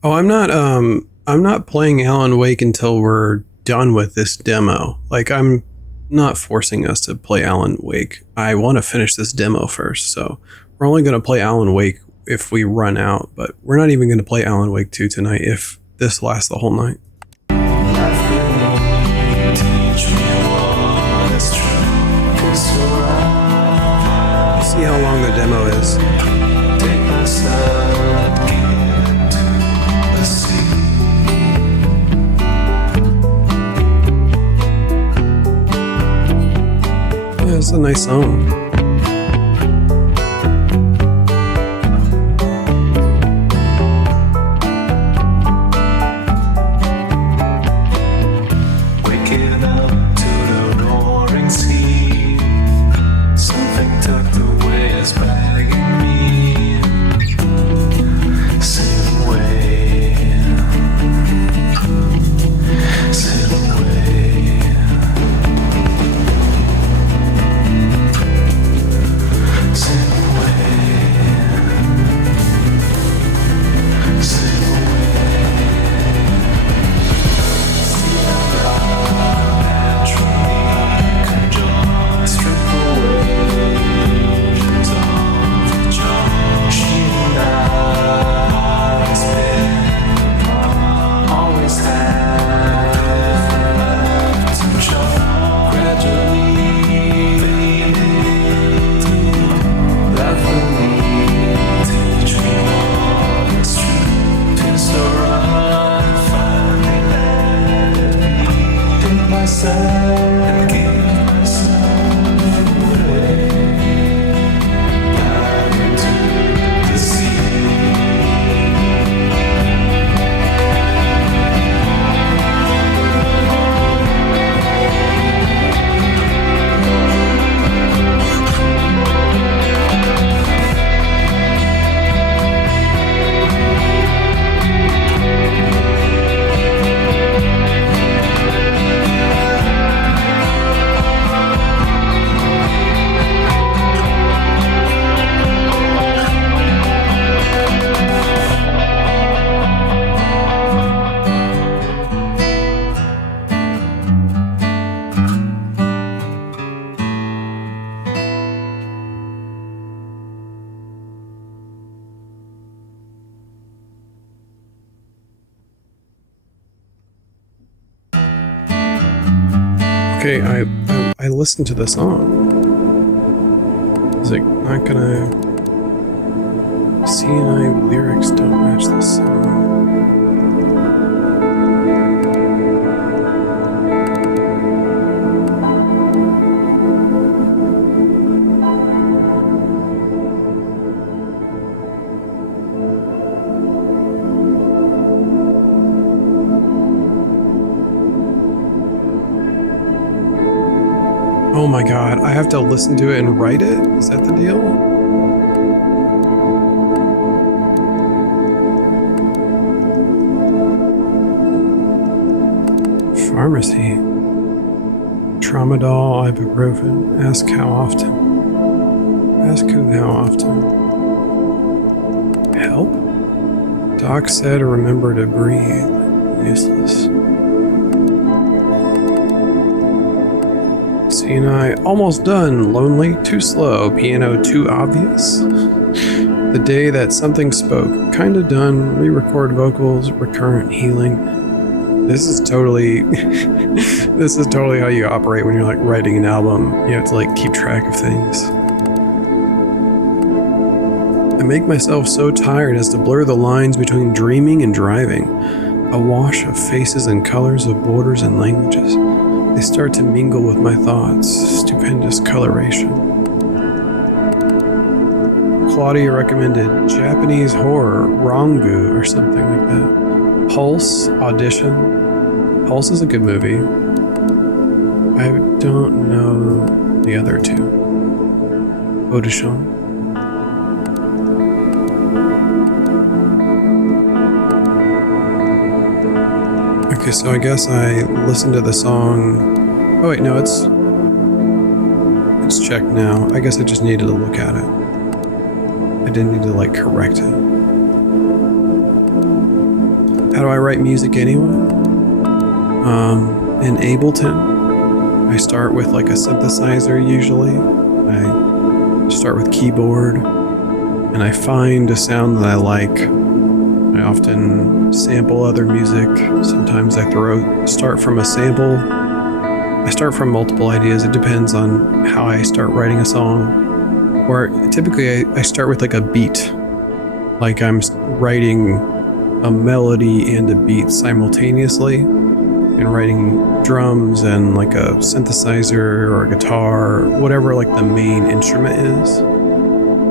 Oh, I'm not playing Alan Wake until we're done with this demo. Like, I'm not forcing us to play Alan Wake. I want to finish this demo first, so we're only going to play Alan Wake if we run out, but we're not even going to play Alan Wake 2 tonight if this lasts the whole night. See how long the demo is. It's a nice song. Waking up to the roaring sea. Something tucked away is begging me. Sail away. Sail away. Sail away. Sail away. And give myself away, dive into the sea. Okay, I listened to the song. Is it not gonna... C&I lyrics don't match this song. Oh my god, I have to listen to it and write it? Is that the deal? Pharmacy. Tramadol, ibuprofen. Ask how often. Ask who how often. Help? Doc said remember to breathe. Useless. C&I almost done. Lonely, too slow. Piano, too obvious. The day that something spoke. Kinda done. Re-record vocals. Recurrent healing. This is totally this is totally how you operate when you're like writing an album. You have to like keep track of things. I make myself so tired as to blur the lines between dreaming and driving. A wash of faces and colors, of borders and languages. They start to mingle with my thoughts. Stupendous coloration. Claudia recommended Japanese horror, Rangu, or something like that. Pulse, Audition. Pulse is a good movie. I don't know the other two. Audition. Okay, so I guess I listened to the song. Oh wait, no, it's checked now. I guess I just needed to look at it. I didn't need to like correct it. How do I write music anyway? In Ableton, I start with like a synthesizer usually. I start with keyboard, and I find a sound that I like. I often sample other music. Sometimes I start from a sample. I start from multiple ideas. It depends on how I start writing a song. Or typically I start with like a beat. Like I'm writing a melody and a beat simultaneously and drums and like a synthesizer or a guitar, or whatever like the main instrument is.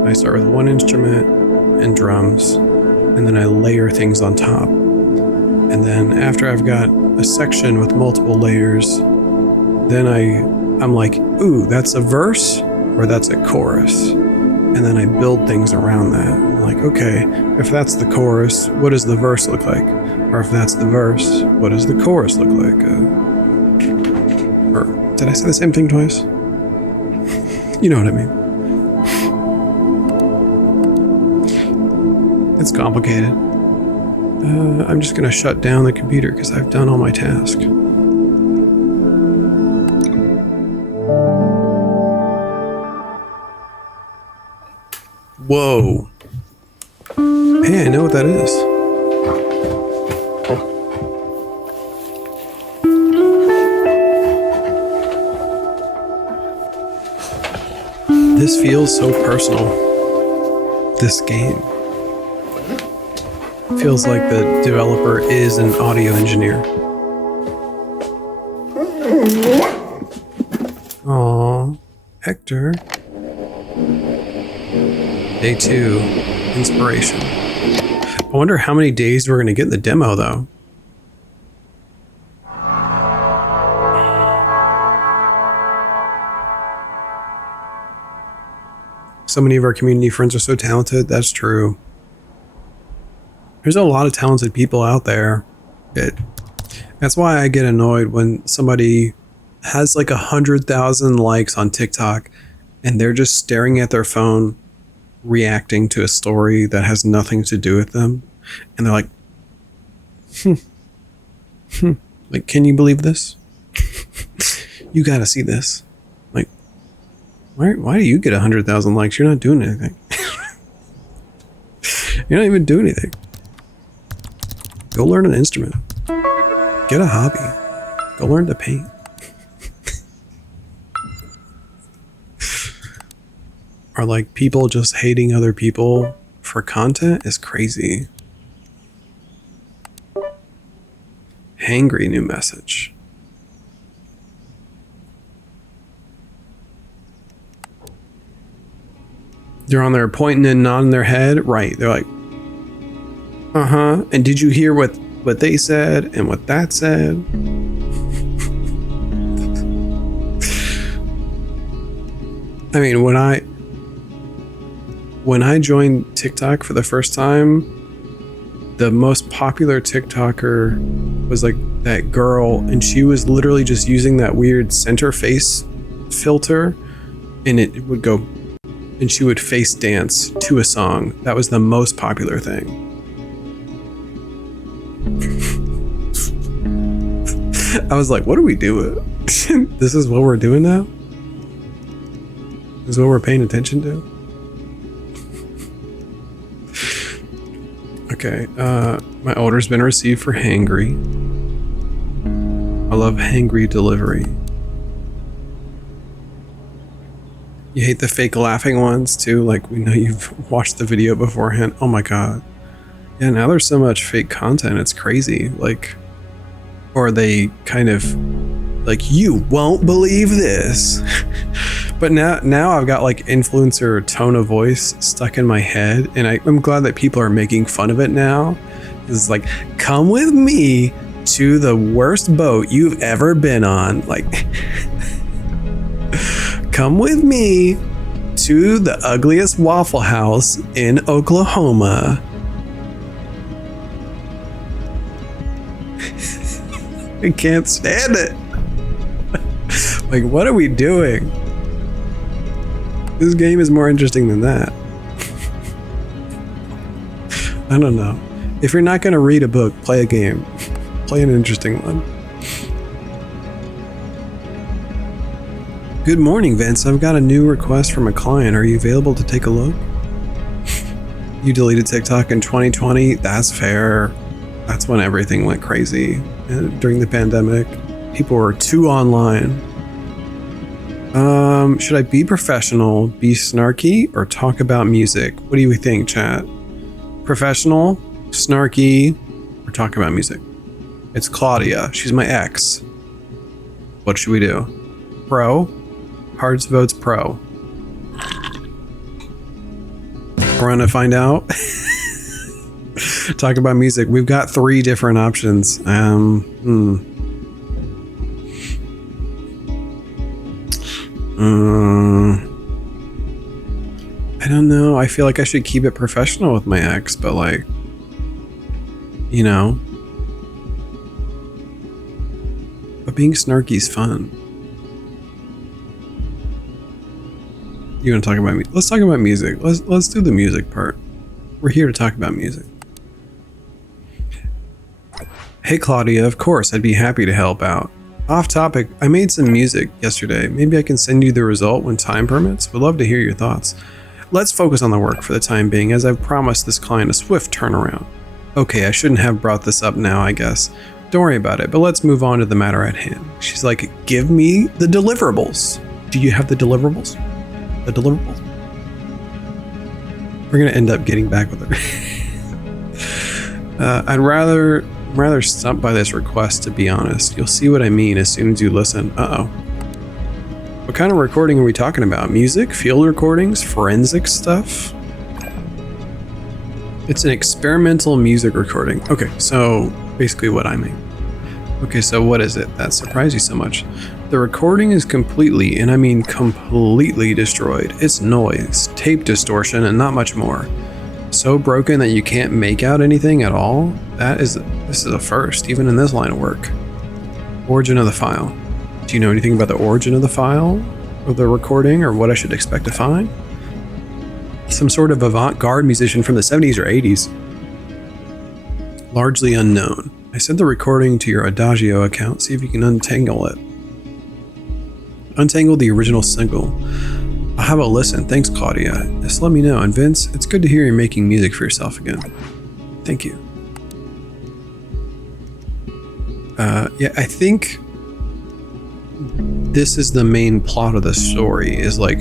I start with one instrument and drums, and then I layer things on top. And then after I've got a section with multiple layers, then I'm like, ooh, that's a verse or that's a chorus. And then I build things around that. I'm like, okay, if that's the chorus, what does the verse look like? Or if that's the verse, what does the chorus look like? Or did I say the same thing twice? You know what I mean. It's complicated. I'm just gonna shut down the computer because I've done all my tasks. Whoa. Hey, I know what that is. This feels so personal. This game. Feels like the developer is an audio engineer. Aww, Hector. Day 2, inspiration. I wonder how many days we're gonna get in the demo though. So many of our community friends are so talented. That's true. There's a lot of talented people out there. That's why I get annoyed when somebody has like 100,000 likes on TikTok and they're just staring at their phone, reacting to a story that has nothing to do with them. And they're like, like, can you believe this? You gotta see this. Like, why do you get 100,000 likes? You're not doing anything. You're not even doing anything. Go learn an instrument. Get a hobby. Go learn to paint. Or like people just hating other people for content is crazy. Hangry new message. They're on there pointing and nodding their head. Right. They're like, uh-huh. And did you hear what they said and what that said? I mean, when I joined TikTok for the first time, the most popular TikToker was like that girl, and she was literally just using that weird center face filter, and it would go, and she would face dance to a song. That was the most popular thing. I was like, what are we doing? This is what we're doing now? This is what we're paying attention to? Okay, my order's been received for hangry. I love hangry delivery. You hate the fake laughing ones too, like we know you've watched the video beforehand. Oh my god. Yeah, now there's so much fake content, it's crazy. Like, or they kind of like, you won't believe this. But now I've got like influencer tone of voice stuck in my head, and I'm glad that people are making fun of it now. It's like, come with me to the worst boat you've ever been on. Like, come with me to the ugliest Waffle House in Oklahoma. I can't stand it. Like, what are we doing? This game is more interesting than that. I don't know. If you're not going to read a book, play a game. Play an interesting one. Good morning, Vince. I've got a new request from a client. Are you available to take a look? You deleted TikTok in 2020? That's fair. That's when everything went crazy. During the pandemic, people were too online. Should I be professional, be snarky, or talk about music? What do you think, chat? Professional, snarky, or talk about music? It's Claudia. She's my ex. What should we do? Pro? Hearts votes pro. We're gonna find out. Talk about music. We've got 3 different options. I don't know. I feel like I should keep it professional with my ex, but like, you know. But being snarky is fun. You want to talk about me? Let's talk about music. Let's do the music part. We're here to talk about music. Hey Claudia, of course, I'd be happy to help out. Off topic, I made some music yesterday. Maybe I can send you the result when time permits. Would love to hear your thoughts. Let's focus on the work for the time being, as I've promised this client a swift turnaround. Okay, I shouldn't have brought this up now, I guess. Don't worry about it, but let's move on to the matter at hand. She's like, give me the deliverables. Do you have the deliverables? The deliverables? We're gonna end up getting back with her. I'd rather stumped by this request, to be honest. You'll see what I mean as soon as you listen. Uh-oh. What kind of recording are we talking about? Music? Field recordings? Forensic stuff? It's an experimental music recording. Okay, so basically what I mean. Okay, so what is it that surprised you so much? The recording is completely, and I mean completely destroyed. It's noise, tape distortion, and not much more. So broken that you can't make out anything at all? This is a first, even in this line of work. Origin of the file. Do you know anything about the origin of the file? Or the recording, or what I should expect to find? Some sort of avant-garde musician from the 70s or 80s. Largely unknown. I sent the recording to your Adagio account, see if you can untangle it. Untangle the original single. I'll have a listen. Thanks, Claudia. Just let me know. And Vince, it's good to hear you're making music for yourself again. Thank you. Yeah, I think this is the main plot of the story, is like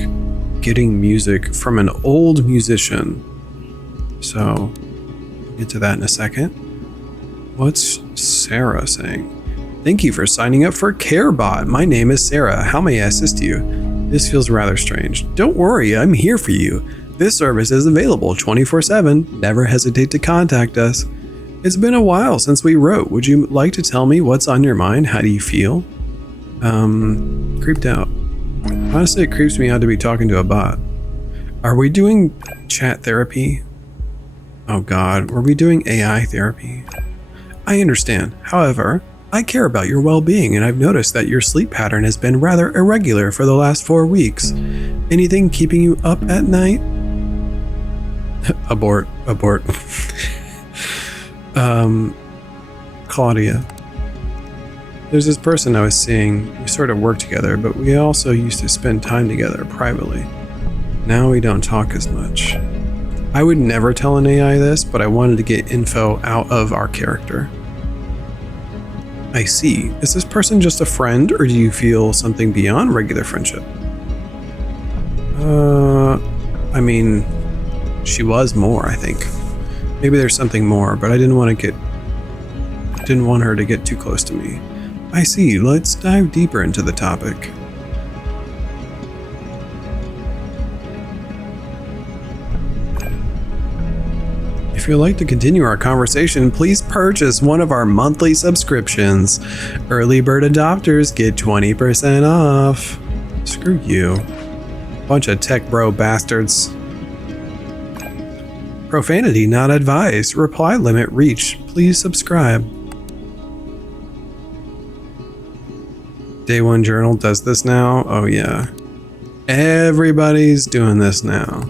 getting music from an old musician. So, we'll get to that in a second. What's Sarah saying? Thank you for signing up for CareBot. My name is Sarah. How may I assist you? This feels rather strange. Don't worry, I'm here for you. This service is available 24/7. Never hesitate to contact us. It's been a while since we wrote. Would you like to tell me what's on your mind? How do you feel? Creeped out. Honestly, it creeps me out to be talking to a bot. Are we doing chat therapy? Oh God, were we doing AI therapy? I understand. However, I care about your well-being, and I've noticed that your sleep pattern has been rather irregular for the last 4 weeks. Anything keeping you up at night? Abort. Claudia. There's this person I was seeing. We sort of work together, but we also used to spend time together privately. Now we don't talk as much. I would never tell an AI this, but I wanted to get info out of our character. I see. Is this person just a friend, or do you feel something beyond regular friendship? I mean, she was more, I think. Maybe there's something more, but I didn't want her to get too close to me. I see. Let's dive deeper into the topic. If you'd like to continue our conversation, please purchase one of our monthly subscriptions. Early bird adopters get 20% off. Screw you. Bunch of tech bro bastards. Profanity not advised. Reply limit reached. Please subscribe. Day One Journal does this now? Oh yeah. Everybody's doing this now.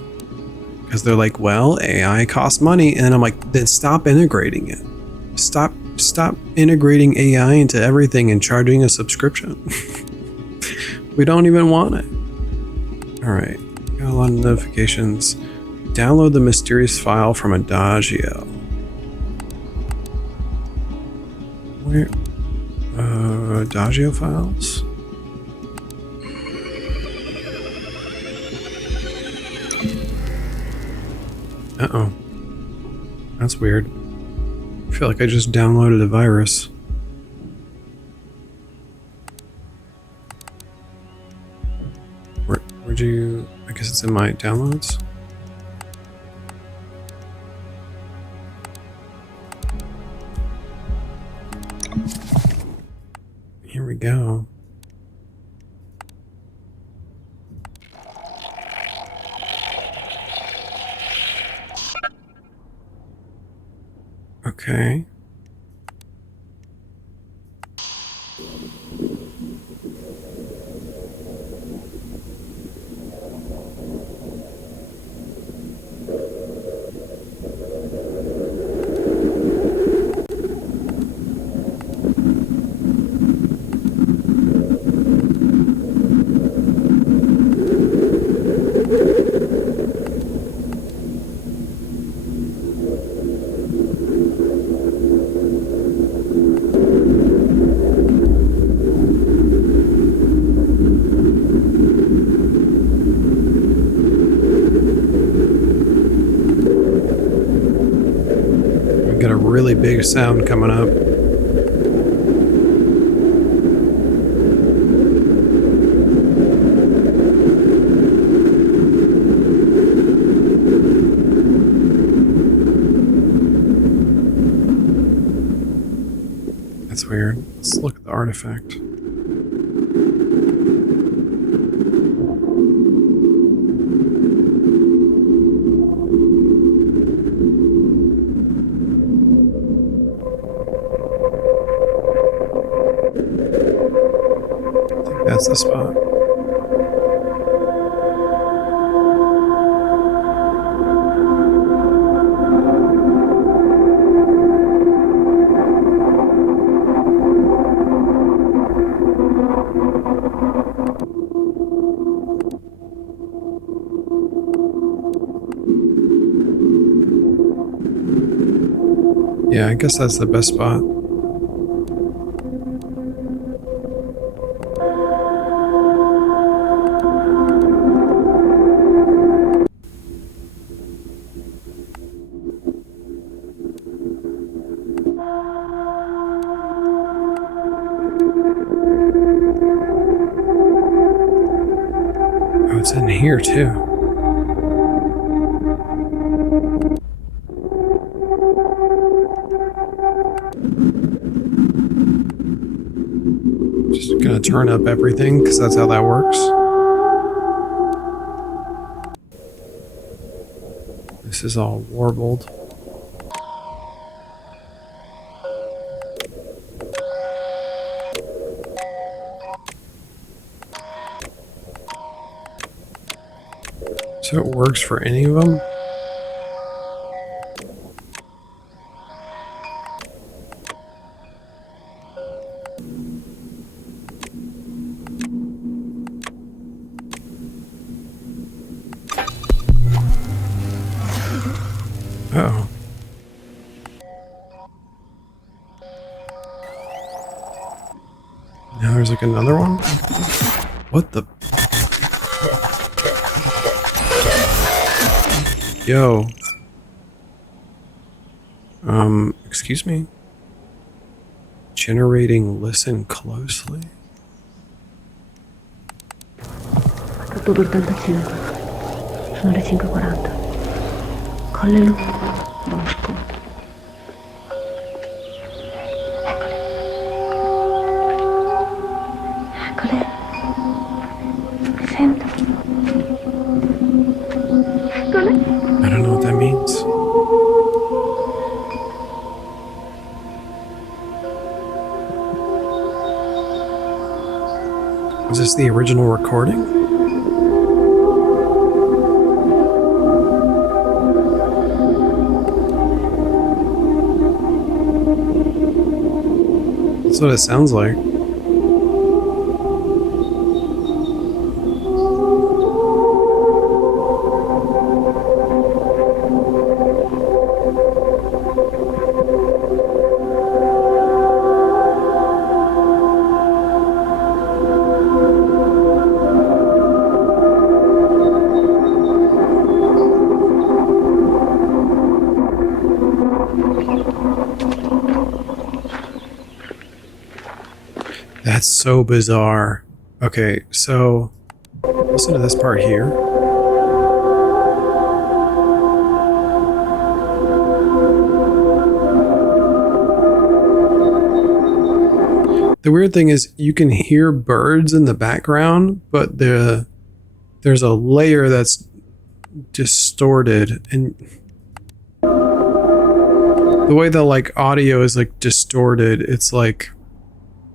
Because they're like, well, AI costs money. And I'm like, then stop integrating it. Stop integrating AI into everything and charging a subscription. We don't even want it. All right, got a lot of notifications. Download the mysterious file from Adagio. Where? Adagio files? Uh-oh. That's weird. I feel like I just downloaded a virus. Where'd you... I guess it's in my downloads. Here we go. Okay. Got a really big sound coming up. That's weird. Let's look at the artifact. That's the spot. Yeah, I guess that's the best spot. Oh, it's in here too. Just gonna turn up everything because that's how that works. This is all warbled. So it works for any of them? Uh-oh. Now there's like another one? What the... Yo. Excuse me? Generating listen closely? Tutto il 85. Sono le 5:40. Colle lungo, bosco. Eccole. Le sento. Eccole. I don't know what that means. Was this the original recording? That's what it sounds like. That's so bizarre. Okay, so Listen to this part here. The weird thing is you can hear birds in the background, but there's a layer that's distorted, and the way the like audio is like distorted, it's like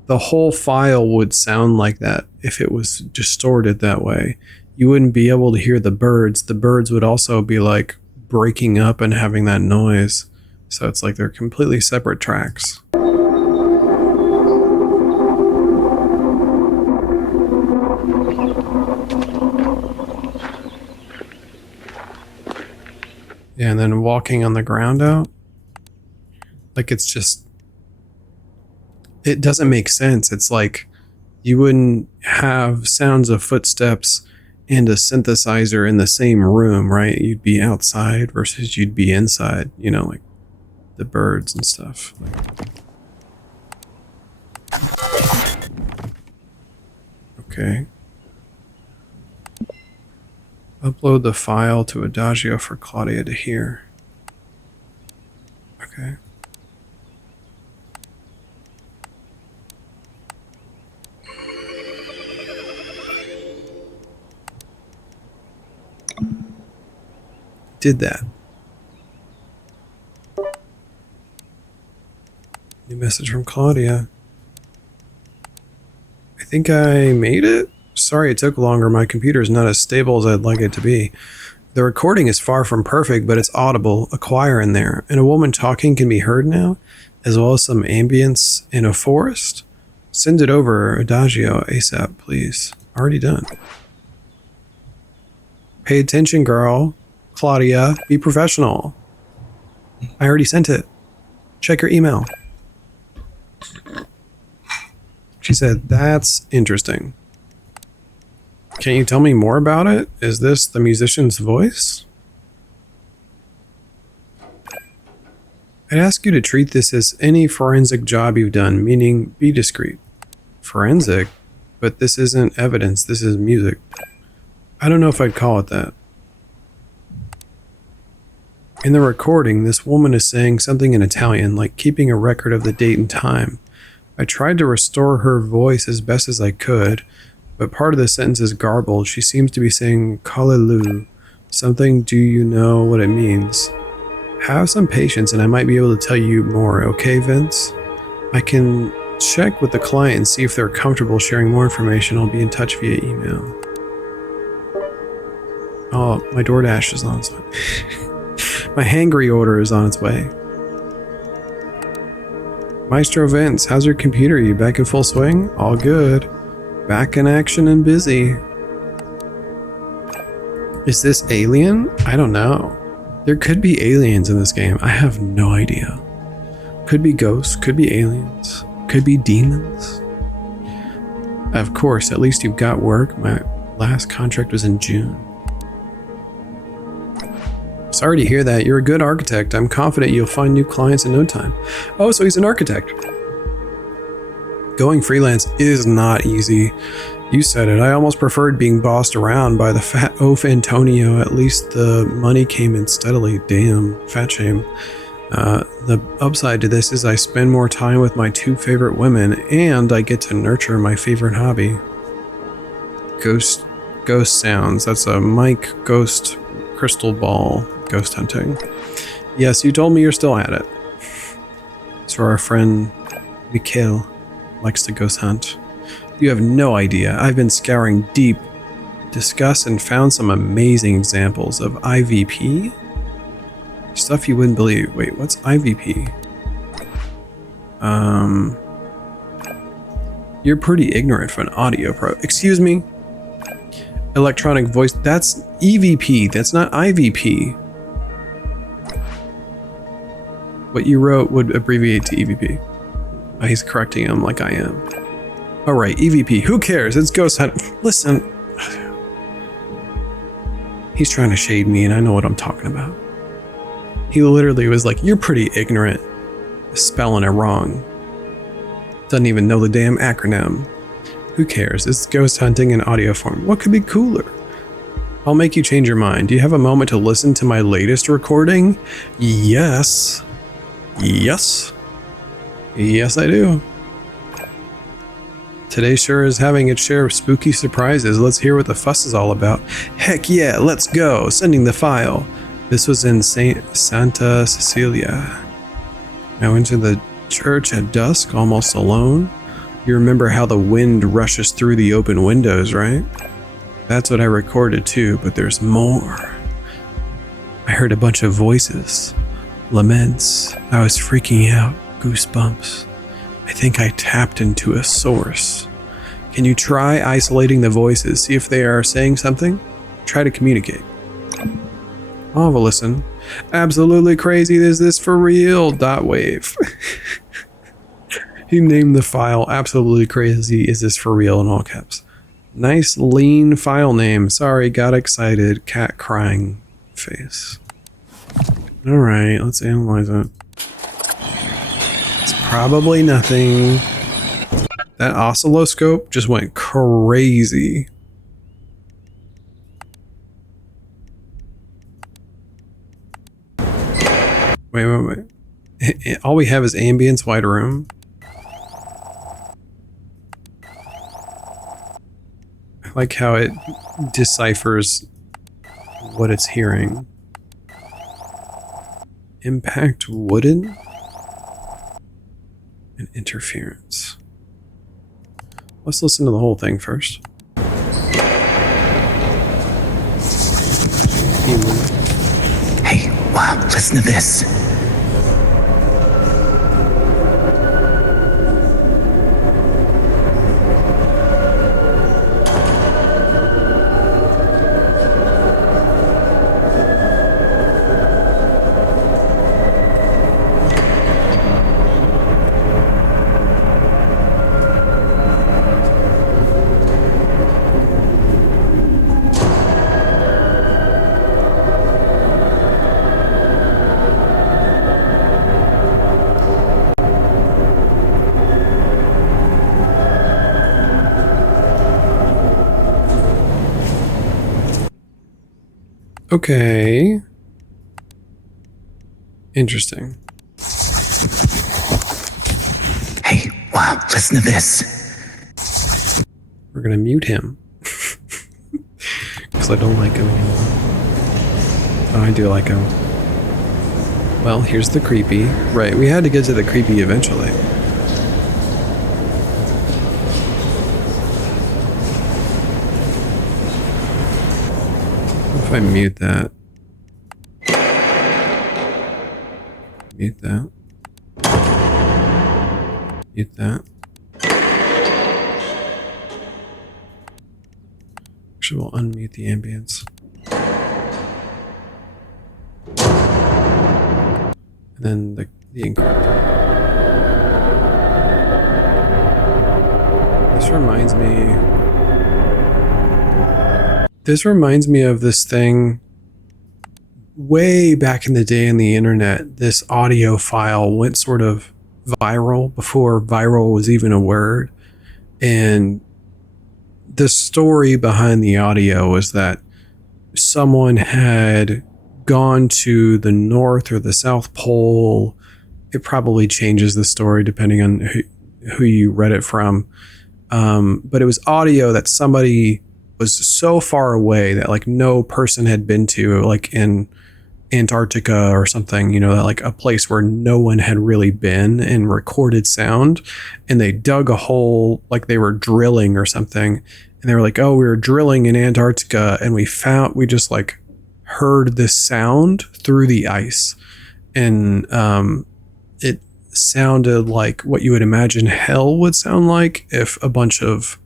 the whole file would sound like that if it was distorted that way. You wouldn't be able to hear the birds. The birds would also be like breaking up and having that noise. So it's like they're completely separate tracks. Yeah, and then walking on the ground out. Like it's just, it doesn't make sense. It's like you wouldn't have sounds of footsteps and a synthesizer in the same room, right? You'd be outside versus you'd be inside, you know, like the birds and stuff. Okay. Upload the file to Adagio for Claudia to hear. Okay. Did that. New message from Claudia. I think I made it? Sorry it took longer. My computer is not as stable as I'd like it to be. The recording is far from perfect, but it's audible, a choir in there, and a woman talking can be heard now, as well as some ambience in a forest. Send it over, Adagio, ASAP, please. Already done. Pay attention, girl. Claudia, be professional. I already sent it. Check your email. She said, that's interesting. Can you tell me more about it? Is this the musician's voice? I'd ask you to treat this as any forensic job you've done, meaning be discreet. Forensic? But this isn't evidence, this is music. I don't know if I'd call it that. In the recording, this woman is saying something in Italian, like keeping a record of the date and time. I tried to restore her voice as best as I could, but part of the sentence is garbled. She seems to be saying "Calelu," something. Do you know what it means? Have some patience and I might be able to tell you more, okay, Vince? I can check with the client and see if they're comfortable sharing more information. I'll be in touch via email. Oh, my DoorDash is on its way. My hangry order is on its way. Maestro Vince, how's your computer? You back in full swing? All good. Back in action and busy. Is this alien? I don't know. There could be aliens in this game. I have no idea. Could be ghosts, could be aliens, could be demons. Of course, at least you've got work. My last contract was in June. Sorry to hear that. You're a good architect. I'm confident you'll find new clients in no time. Oh, so he's an architect. Going freelance is not easy. You said it. I almost preferred being bossed around by the fat oaf Antonio. At least the money came in steadily. Damn, fat shame. The upside to this is I spend more time with my two favorite women, and I get to nurture my favorite hobby. Ghost sounds. That's a Mike Ghost crystal ball ghost hunting. Yes, you told me you're still at it. So our friend Mikhail likes to ghost hunt. You have no idea. I've been scouring deep, discussed, and found some amazing examples of IVP. Stuff you wouldn't believe. Wait, what's IVP? You're pretty ignorant for an audio pro. Excuse me? Electronic voice. That's EVP. That's not IVP. What you wrote would abbreviate to EVP. Oh, he's correcting him like I am. All right, EVP. Who cares? It's ghost hunt. Listen. He's trying to shade me, and I know what I'm talking about. He literally was like, "You're pretty ignorant," spelling it wrong. Doesn't even know the damn acronym. Who cares? It's ghost hunting in audio form. What could be cooler? I'll make you change your mind. Do you have a moment to listen to my latest recording? Yes. Yes. Yes, I do. Today sure is having its share of spooky surprises. Let's hear what the fuss is all about. Heck yeah, let's go. Sending the file. This was in Santa Cecilia. I went to the church at dusk, almost alone. You remember how the wind rushes through the open windows, right? That's what I recorded too, but there's more. I heard a bunch of voices, laments. I was freaking out, goosebumps. I think I tapped into a source. Can you try isolating the voices, see if they are saying something? Try to communicate. I'll have a listen. Absolutely crazy, is this for real? .wave. He named the file Absolutely Crazy, Is This For Real in all caps. Nice lean file name. Sorry, got excited. Cat crying face. Alright, let's analyze it. It's probably nothing. That oscilloscope just went crazy. Wait. All we have is ambience, wide room. I like how it deciphers what it's hearing. Impact wooden? And interference. Let's listen to the whole thing first. Hey, wow, listen to this. Okay. Interesting. Hey, wow, listen to this. We're gonna mute him. Because I don't like him anymore. Oh, I do like him. Well, here's the creepy. Right, we had to get to the creepy eventually. If I mute that. Mute that. Mute that. Actually, we'll unmute the ambience. And then the encryptor. This reminds me of this thing way back in the day on the internet. This audio file went sort of viral before viral was even a word. And the story behind the audio was that someone had gone to the North or the South Pole. It probably changes the story depending on who you read it from. But it was audio that somebody was so far away that like no person had been to, like in Antarctica or something, you know, like a place where no one had really been, and recorded sound. And they dug a hole, like they were drilling or something. And they were like, oh, we were drilling in Antarctica and we just like heard this sound through the ice. And it sounded like what you would imagine hell would sound like if a bunch of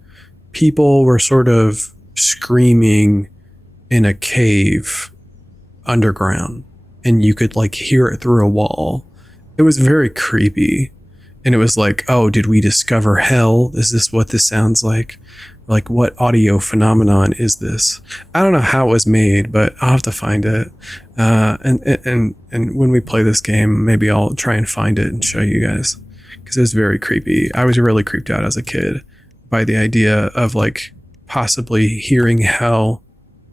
people were sort of screaming in a cave underground and you could like hear it through a wall. It was very creepy. And it was like, oh, did we discover hell? Is this what this sounds like? Like, what audio phenomenon is this? I don't know how it was made, but I'll have to find it. And when we play this game, maybe I'll try and find it and show you guys, because it was very creepy. I was really creeped out as a kid by the idea of like possibly hearing hell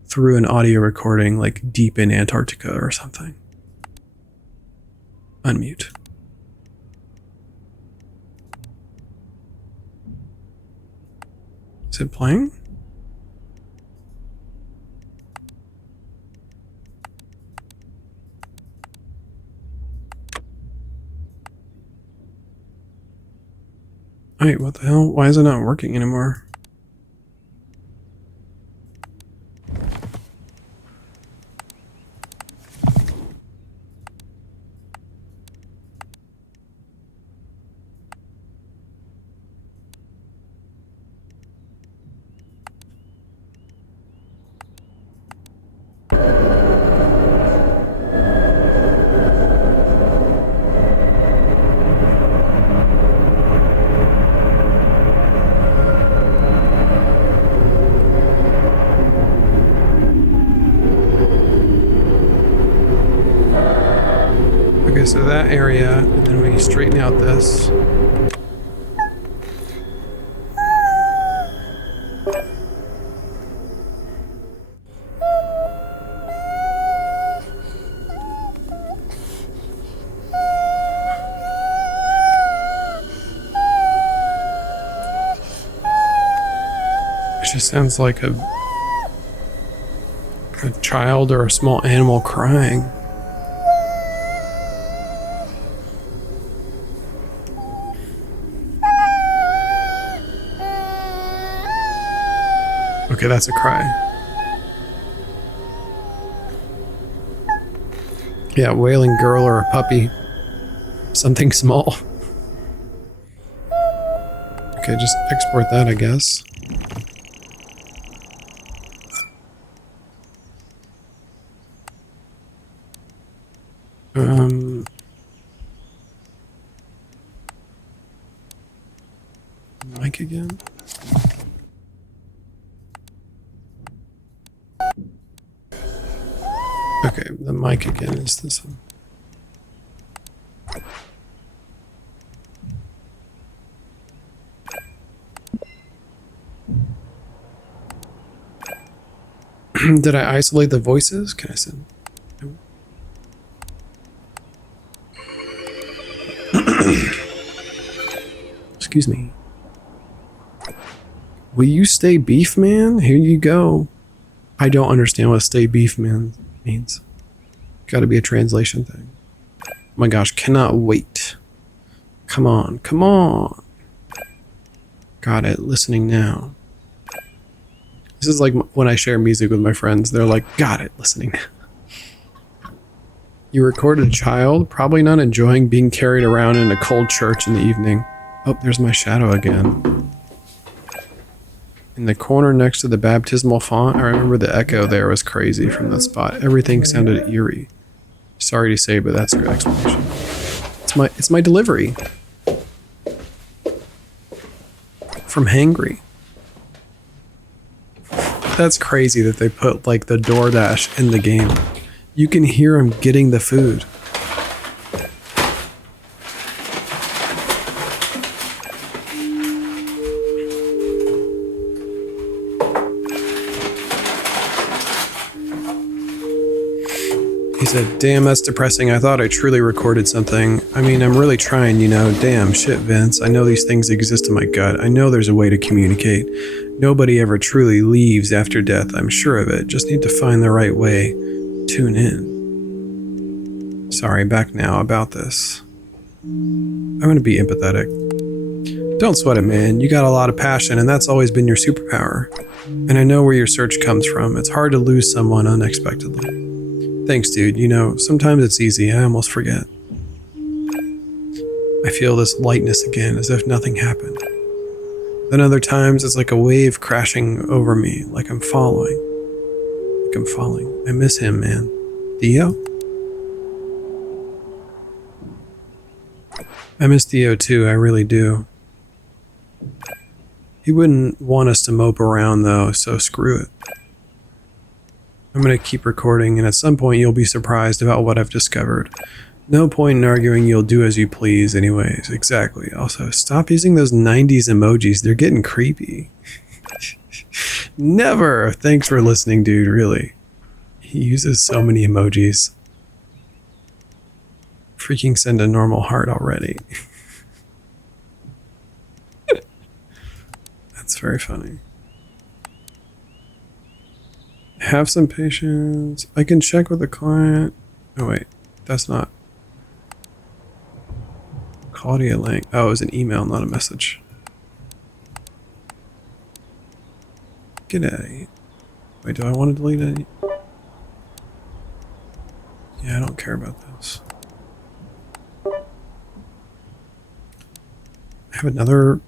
through an audio recording like deep in Antarctica or something. Unmute. Is it playing? Wait, what the hell? Why is it not working anymore? Okay, so that area, and then we straighten out this. It just sounds like a child or a small animal crying. Okay, that's a cry. Yeah, wailing girl or a puppy. Something small. Okay, just export that, I guess. Mic again. Okay, the mic again is this one. Did I isolate the voices? Can I send? Excuse me. Will you stay beef man? Here you go. I don't understand what stay beef man means. Gotta be a translation thing. Oh my gosh, cannot wait. Come on, come on. Got it, listening now. This is like when I share music with my friends. They're like, got it, listening now. You recorded a child, probably not enjoying being carried around in a cold church in the evening. Oh, there's my shadow again. In the corner next to the baptismal font, I remember the echo there was crazy from that spot. Everything sounded eerie. Sorry to say, but that's your explanation. It's my delivery. From Hangry. That's crazy that they put like the DoorDash in the game. You can hear him getting the food. He said, damn, that's depressing. I thought I truly recorded something. I mean, I'm really trying, you know. Damn, shit, Vince. I know these things exist in my gut. I know there's a way to communicate. Nobody ever truly leaves after death. I'm sure of it. Just need to find the right way. Tune in. Sorry, back now about this. I'm going to be empathetic. Don't sweat it, man. You got a lot of passion, and that's always been your superpower. And I know where your search comes from. It's hard to lose someone unexpectedly. Thanks, dude. You know, sometimes it's easy. I almost forget. I feel this lightness again, as if nothing happened. Then other times, it's like a wave crashing over me, like I'm following. Like I'm falling. I miss him, man. Theo? I miss Theo too, I really do. He wouldn't want us to mope around though, so screw it. I'm going to keep recording, and at some point you'll be surprised about what I've discovered. No point in arguing, you'll do as you please anyways. Exactly. Also, stop using those 90s emojis. They're getting creepy. Never! Thanks for listening, dude, really. He uses so many emojis. Freaking send a normal heart already. That's very funny. Have some patience. I can check with the client. Oh wait, that's not. Claudia Lang. Oh, it was an email, not a message. Get out of here. Wait, do I want to delete any? Yeah, I don't care about this. I have another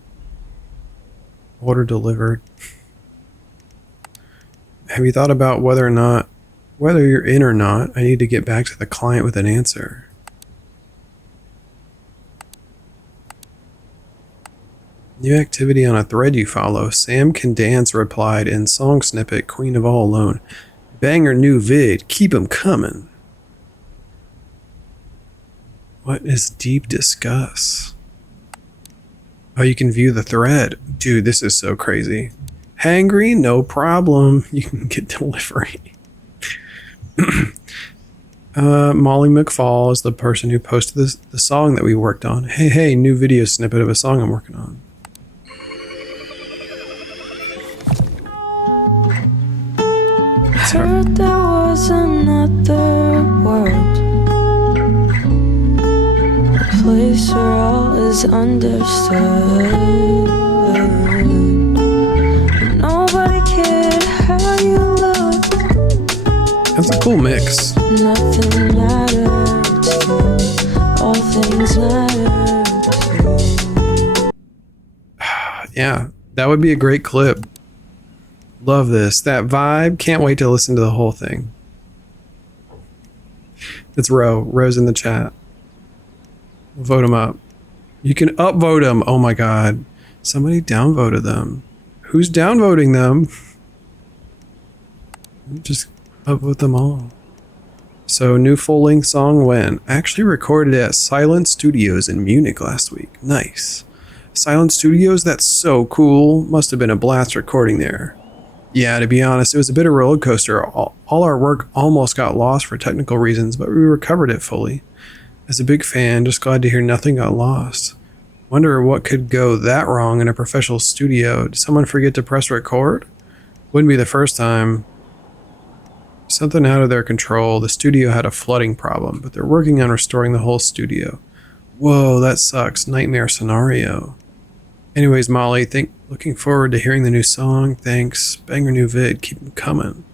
order delivered. Have you thought about whether you're in or not, I need to get back to the client with an answer. New activity on a thread you follow. Sam Can Dance replied in song snippet, Queen of All Alone. Banger new vid. Keep 'em coming. What is deep discuss? Oh, you can view the thread. Dude, this is so crazy. Hangry? No problem. You can get delivery. Molly McFall is the person who posted the song that we worked on. Hey, new video snippet of a song I'm working on. Heard there was another world, a place where all is understood, and nobody cared how you look. That's a cool mix. Nothing mattered to you. All things mattered to you. Yeah, that would be a great clip. Love this. That vibe. Can't wait to listen to the whole thing. It's Rose in the chat. Vote him up. You can upvote them. Oh my god. Somebody downvoted them. Who's downvoting them? Just upvote them all. So, new full-length song when? Actually recorded at Silent Studios in Munich last week. Nice. Silent Studios? That's so cool. Must have been a blast recording there. Yeah, to be honest, it was a bit of a roller coaster. All our work almost got lost for technical reasons, but we recovered it fully. As a big fan, just glad to hear nothing got lost. Wonder what could go that wrong in a professional studio. Did someone forget to press record? Wouldn't be the first time. Something out of their control. The studio had a flooding problem, but they're working on restoring the whole studio. Whoa, that sucks. Nightmare scenario. Anyways, Molly, looking forward to hearing the new song. Thanks. Banger new vid. Keep them coming.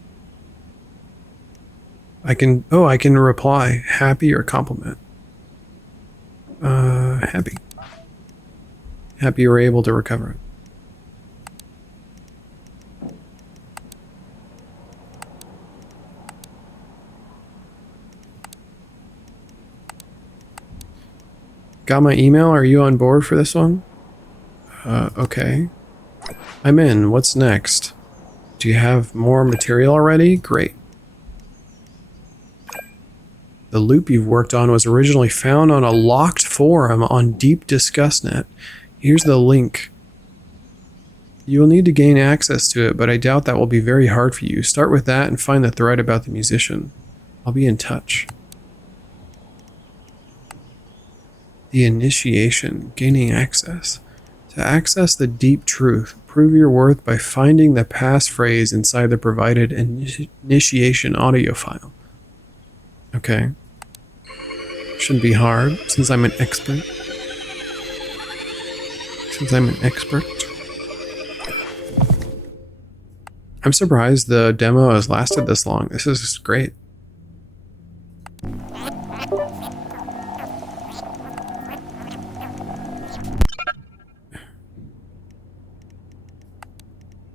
I can reply. Happy or compliment? Happy. Happy you were able to recover it. Got my email? Are you on board for this one? Okay. I'm in. What's next? Do you have more material already? Great. The loop you've worked on was originally found on a locked forum on Deep DiscussNet. Here's the link. You will need to gain access to it, but I doubt that will be very hard for you. Start with that and find the thread about the musician. I'll be in touch. The initiation. Gaining access. To access the deep truth, prove your worth by finding the passphrase inside the provided initiation audio file. Okay. Shouldn't be hard, since I'm an expert. I'm surprised the demo has lasted this long. This is great.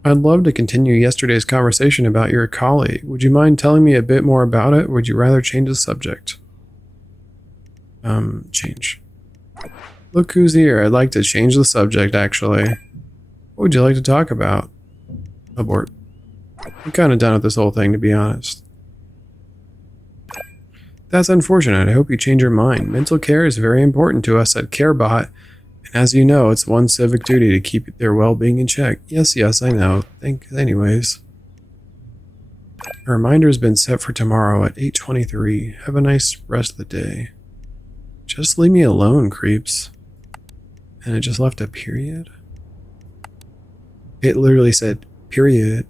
I'd love to continue yesterday's conversation about your colleague. Would you mind telling me a bit more about it? Or would you rather change the subject? Change. Look who's here. I'd like to change the subject, actually. What would you like to talk about? Abort. I'm kind of done with this whole thing, to be honest. That's unfortunate. I hope you change your mind. Mental care is very important to us at CareBot, and as you know, it's one's civic duty to keep their well-being in check. Yes, I know. Anyways. A reminder has been set for tomorrow at 8:23. Have a nice rest of the day. Just leave me alone, creeps. And it just left a period? It literally said, period.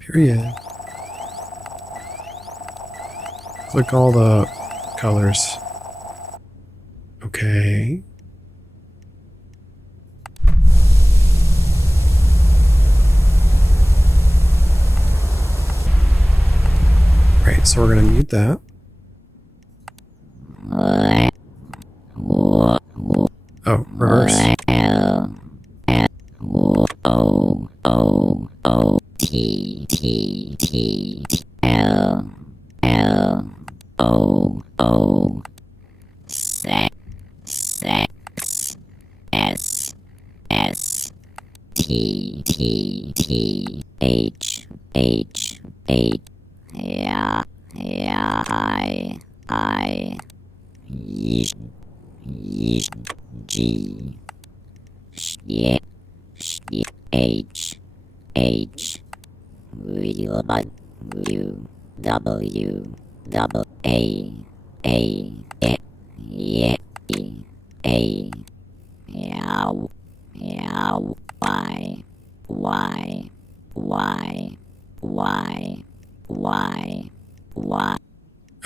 Period. Click all the colors. Okay. Right, so we're gonna mute that. Oh, reverse.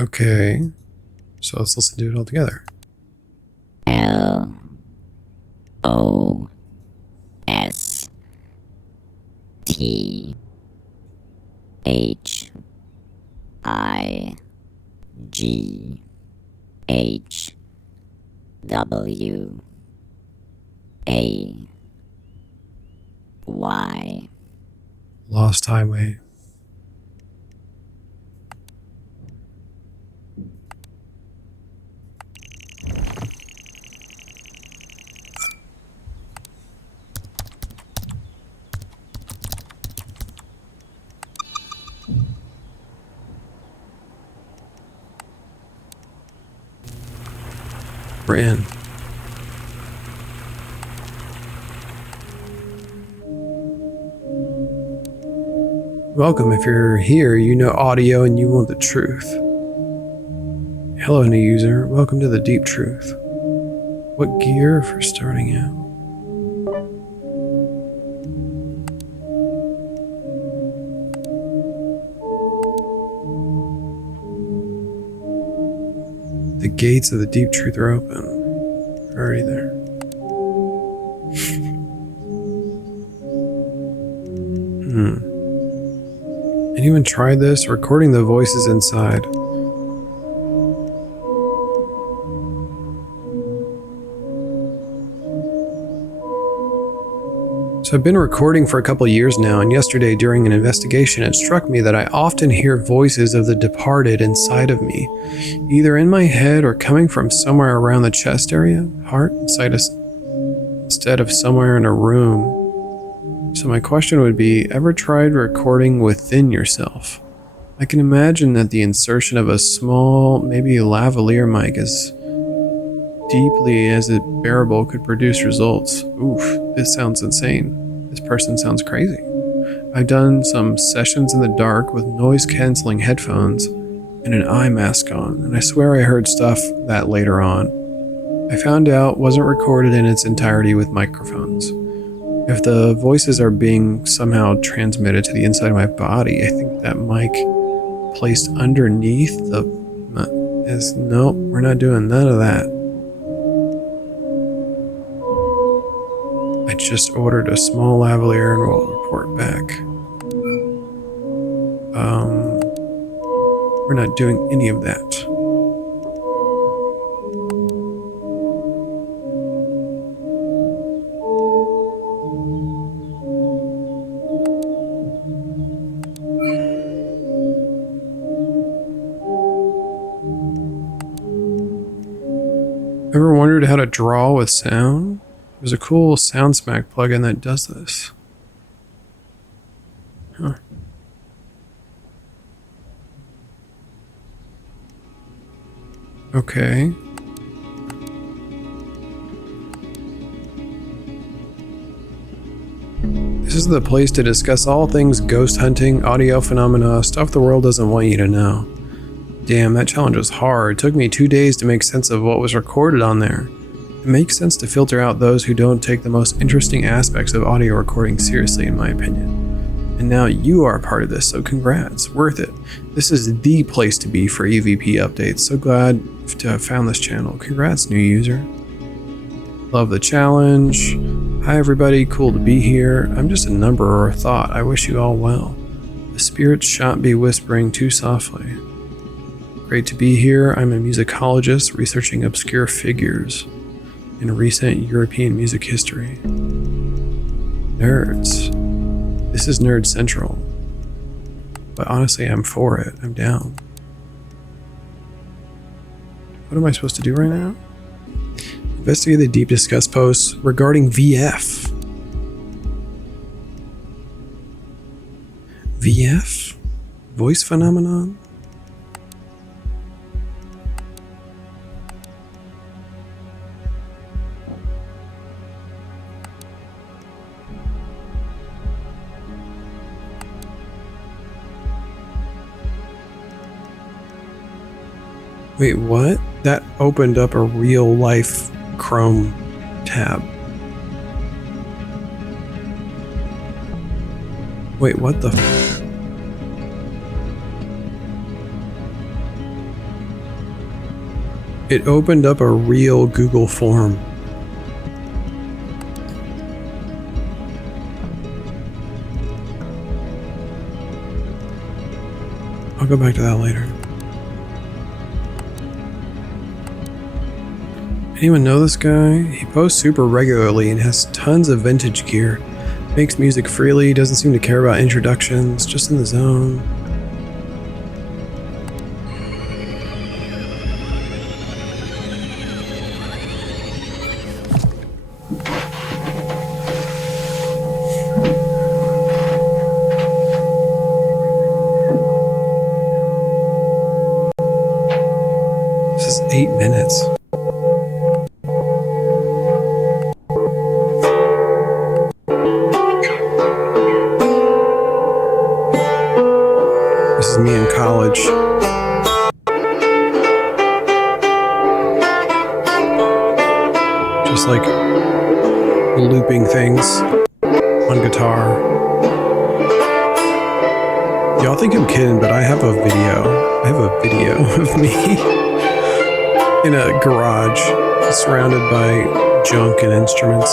Okay, so let's listen to it all together. Lost Highway. We're in. Welcome. If you're here, you know audio and you want the truth. Hello, new user. Welcome to the deep truth. What gear for starting out? The gates of the deep truth are open. We're already there. Anyone tried this? Recording the voices inside. So I've been recording for a couple years now, and yesterday during an investigation it struck me that I often hear voices of the departed inside of me, either in my head or coming from somewhere around the chest area, heart, instead of somewhere in a room. So my question would be, ever tried recording within yourself? I can imagine that the insertion of a small, maybe lavalier mic as deeply as it bearable could produce results. Oof, this sounds insane. This person sounds crazy. I've done some sessions in the dark with noise-canceling headphones and an eye mask on, and I swear I heard stuff that later on I found out wasn't recorded in its entirety with microphones. If the voices are being somehow transmitted to the inside of my body, I think that mic placed underneath the is nope, we're not doing none of that. I just ordered a small lavalier and we'll report back. We're not doing any of that. Ever wondered how to draw with sound? There's a cool SoundSmack plugin that does this. Huh. Okay. This is the place to discuss all things ghost hunting, audio phenomena, stuff the world doesn't want you to know. Damn, that challenge was hard. It took me 2 days to make sense of what was recorded on there. It makes sense to filter out those who don't take the most interesting aspects of audio recording seriously, in my opinion. And now you are a part of this, so congrats. Worth it. This is the place to be for EVP updates. So glad to have found this channel. Congrats, new user. Love the challenge. Hi everybody, cool to be here. I'm just a number or a thought. I wish you all well. The spirits shan't be whispering too softly. Great to be here. I'm a musicologist researching obscure figures in recent European music history. Nerds. This is Nerd Central. But honestly, I'm for it. I'm down. What am I supposed to do right now? Investigate the deep discuss posts regarding VF. VF? Voice phenomenon? Wait, what? That opened up a real life Chrome tab. Wait, what the f- It opened up a real Google form. I'll go back to that later. Anyone know this guy? He posts super regularly and has tons of vintage gear. Makes music freely, doesn't seem to care about introductions, just in the zone. This is 8 minutes. This is me in college. Just like looping things on guitar. Y'all think I'm kidding, but I have a video. I have a video of me in a garage surrounded by junk and instruments.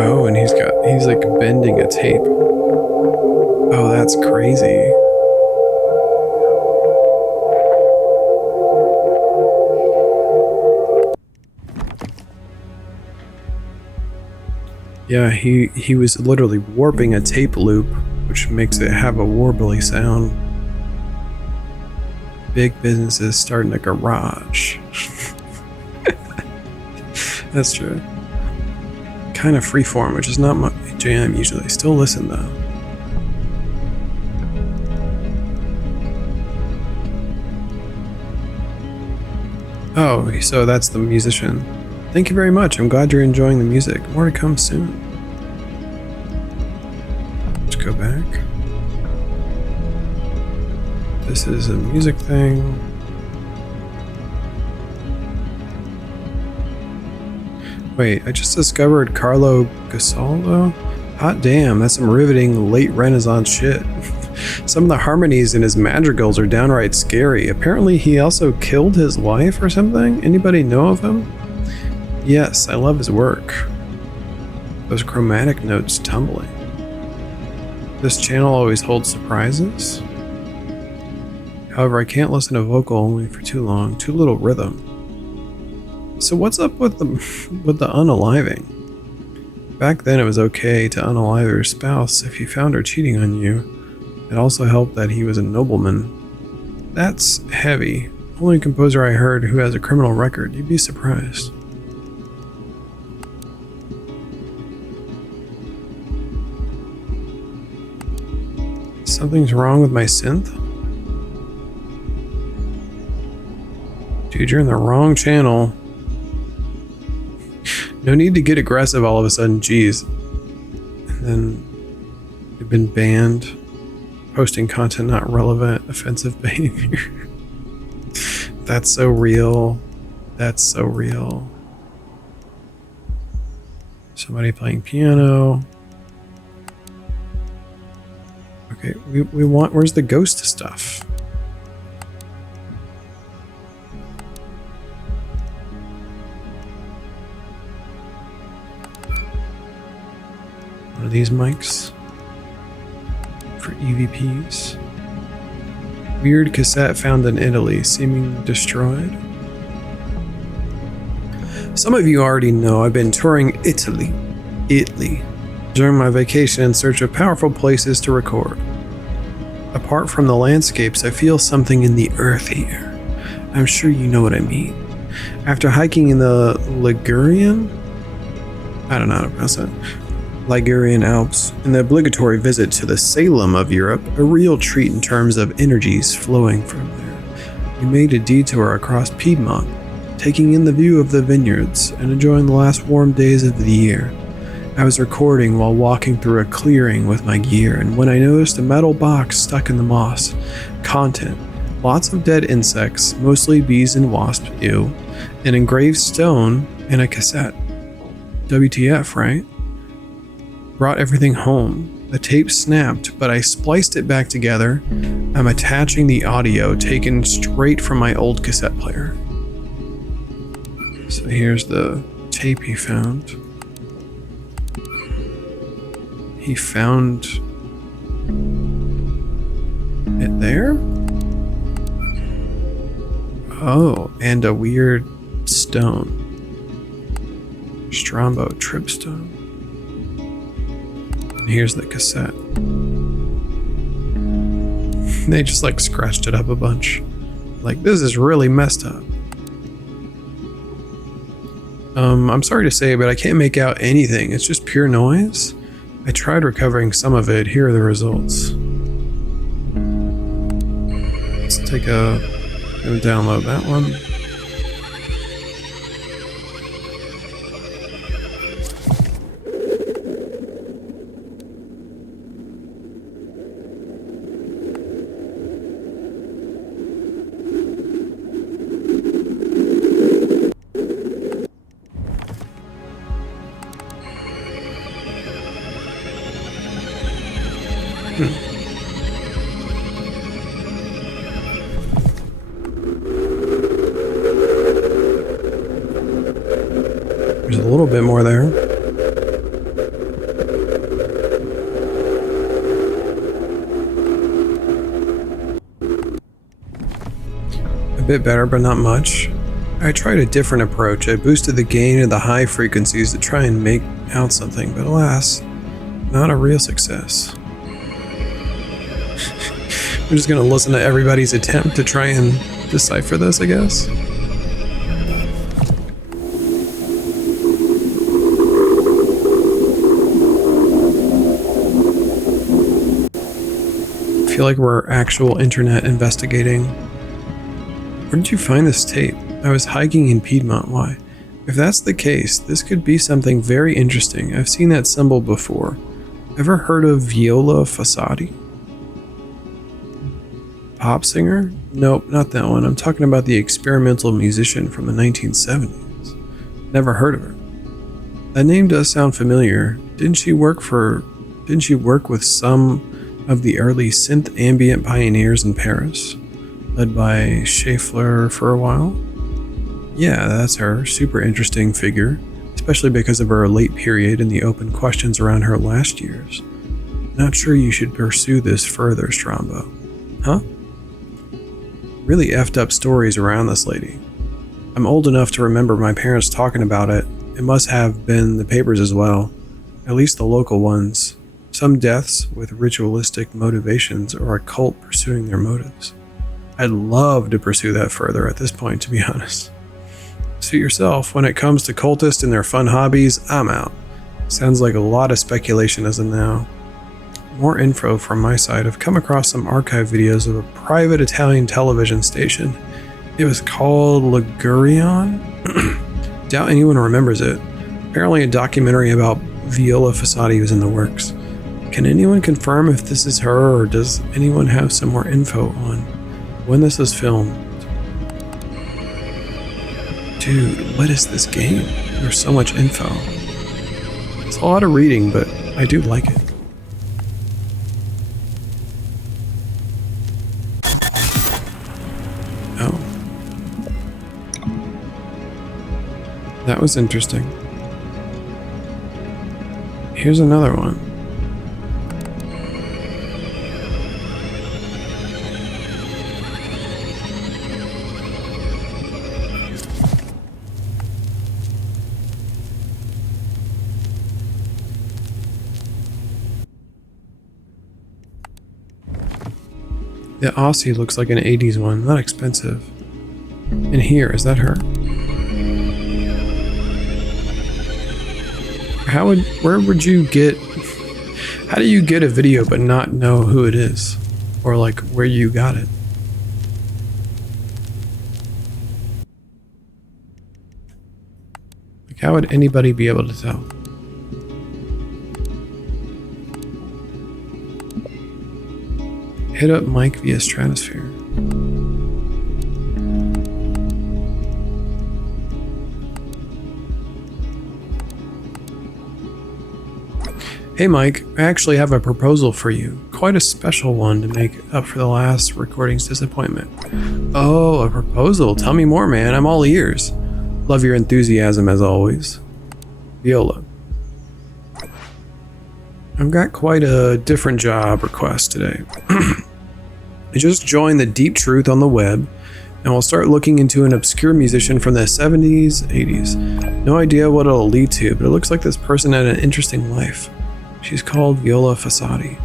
Oh, and he's like bending a tape. Oh, that's crazy. Yeah, he was literally warping a tape loop, which makes it have a warbly sound. Big businesses starting a garage. That's true. Kind of freeform, which is not my jam usually. Still listen though. Oh, so that's the musician. Thank you very much. I'm glad you're enjoying the music. More to come soon. Let's go back. This is a music thing. Wait, I just discovered Carlo Gasoldo? Hot damn, that's some riveting late Renaissance shit. Some of the harmonies in his madrigals are downright scary. Apparently he also killed his wife or something? Anybody know of him? Yes, I love his work. Those chromatic notes tumbling. This channel always holds surprises. However, I can't listen to vocal only for too long. Too little rhythm. So what's up with the unaliving? Back then it was okay to unalive your spouse if you found her cheating on you. It also helped that he was a nobleman. That's heavy. Only composer I heard who has a criminal record. You'd be surprised. Something's wrong with my synth? Dude, you're in the wrong channel. No need to get aggressive all of a sudden, jeez. And then you've been banned. Posting content not relevant, offensive behavior. That's so real. That's so real. Somebody playing piano. Okay, we want, where's the ghost stuff? One of these mics for EVPs. Weird cassette found in Italy, seeming destroyed. Some of you already know I've been touring Italy during my vacation in search of powerful places to record. Apart from the landscapes, I feel something in the earth here. I'm sure you know what I mean. After hiking in the Ligurian Alps, and the obligatory visit to the Salem of Europe, a real treat in terms of energies flowing from there. We made a detour across Piedmont, taking in the view of the vineyards and enjoying the last warm days of the year. I was recording while walking through a clearing with my gear, and when I noticed a metal box stuck in the moss. Content: lots of dead insects, mostly bees and wasps, ew, an engraved stone, and a cassette. WTF, right? Brought everything home. The tape snapped, but I spliced it back together. I'm attaching the audio taken straight from my old cassette player. So here's the tape he found. He found it there? Oh, and a weird stone. Strombo tripstone. And here's the cassette. They just like scratched it up a bunch. Like, this is really messed up. I'm sorry to say, but I can't make out anything. It's just pure noise. I tried recovering some of it. Here are the results. Let's download that one. There's a little bit more there. A bit better, but not much. I tried a different approach. I boosted the gain and the high frequencies to try and make out something, but alas, not a real success. I'm just gonna listen to everybody's attempt to try and decipher this, I guess. I feel like we're actual internet investigating. Where did you find this tape? I was hiking in Piedmont. Why? If that's the case, this could be something very interesting. I've seen that symbol before. Ever heard of Viola Fossati? Pop singer? Nope, not that one. I'm talking about the experimental musician from the 1970s. Never heard of her. That name does sound familiar. Didn't she work with some of the early synth ambient pioneers in Paris, led by Schaeffler for a while? Yeah, that's her. Super interesting figure, especially because of her late period and the open questions around her last years. Not sure you should pursue this further, Strombo. Huh? Really effed up stories around this lady. I'm old enough to remember my parents talking about it. It must have been the papers as well, at least the local ones. Some deaths with ritualistic motivations or a cult pursuing their motives. I'd love to pursue that further at this point, to be honest. Suit yourself. When it comes to cultists and their fun hobbies, I'm out. Sounds like a lot of speculation as of now. more info from my side. I've come across some archive videos of a private Italian television station. It was called Ligurion? Doubt anyone remembers it. Apparently a documentary about Viola Fossati was in the works. Can anyone confirm if this is her, or does anyone have some more info on when this was filmed? Dude, what is this game? There's so much info. It's a lot of reading, but I do like it. Oh. That was interesting. Here's another one. The Aussie looks like an 80s one, not expensive. And here, is that her? How do you get a video but not know who it is? Or like where you got it? Like how would anybody be able to tell? Hit up Mike via Stratosphere. Hey Mike, I actually have a proposal for you. Quite a special one to make up for the last recording's disappointment. Oh, a proposal. Tell me more, man. I'm all ears. Love your enthusiasm as always. Viola. I've got quite a different job request today. I just joined the Deep Truth on the web, and we'll start looking into an obscure musician from the 70s, 80s. No idea what it'll lead to, but it looks like this person had an interesting life. She's called Viola Fossati.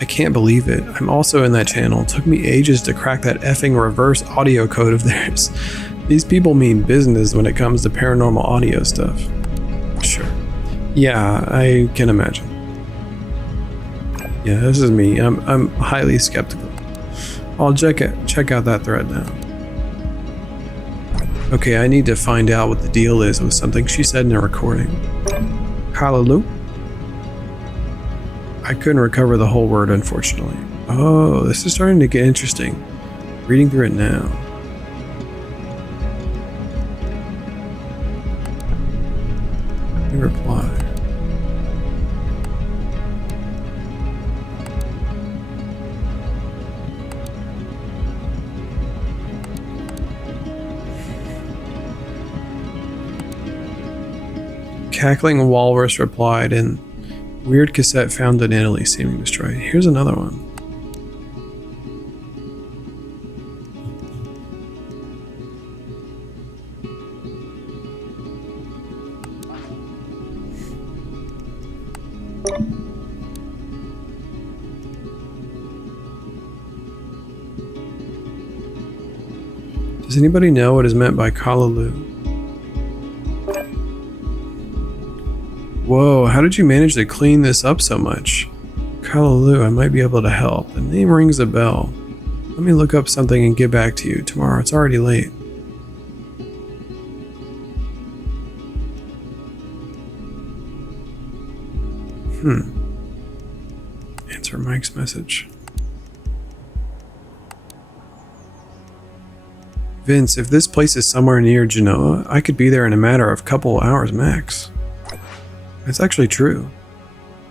I can't believe it. I'm also in that channel. It took me ages to crack that effing reverse audio code of theirs. These people mean business when it comes to paranormal audio stuff. Sure. Yeah, I can imagine. Yeah, this is me. I'm highly skeptical. I'll check out that thread now. Okay, I need to find out what the deal is with something she said in a recording. Hallelujah. I couldn't recover the whole word, unfortunately. Oh, this is starting to get interesting. Reading through it now. Reply. Cackling Walrus replied, and weird cassette found in Italy seeming destroyed. Here's another one. Does anybody know what is meant by Kalaloo? Whoa, how did you manage to clean this up so much? Kalaloo, I might be able to help. The name rings a bell. Let me look up something and get back to you tomorrow. It's already late. Answer Mike's message. Vince, if this place is somewhere near Genoa, I could be there in a matter of a couple hours max. That's actually true.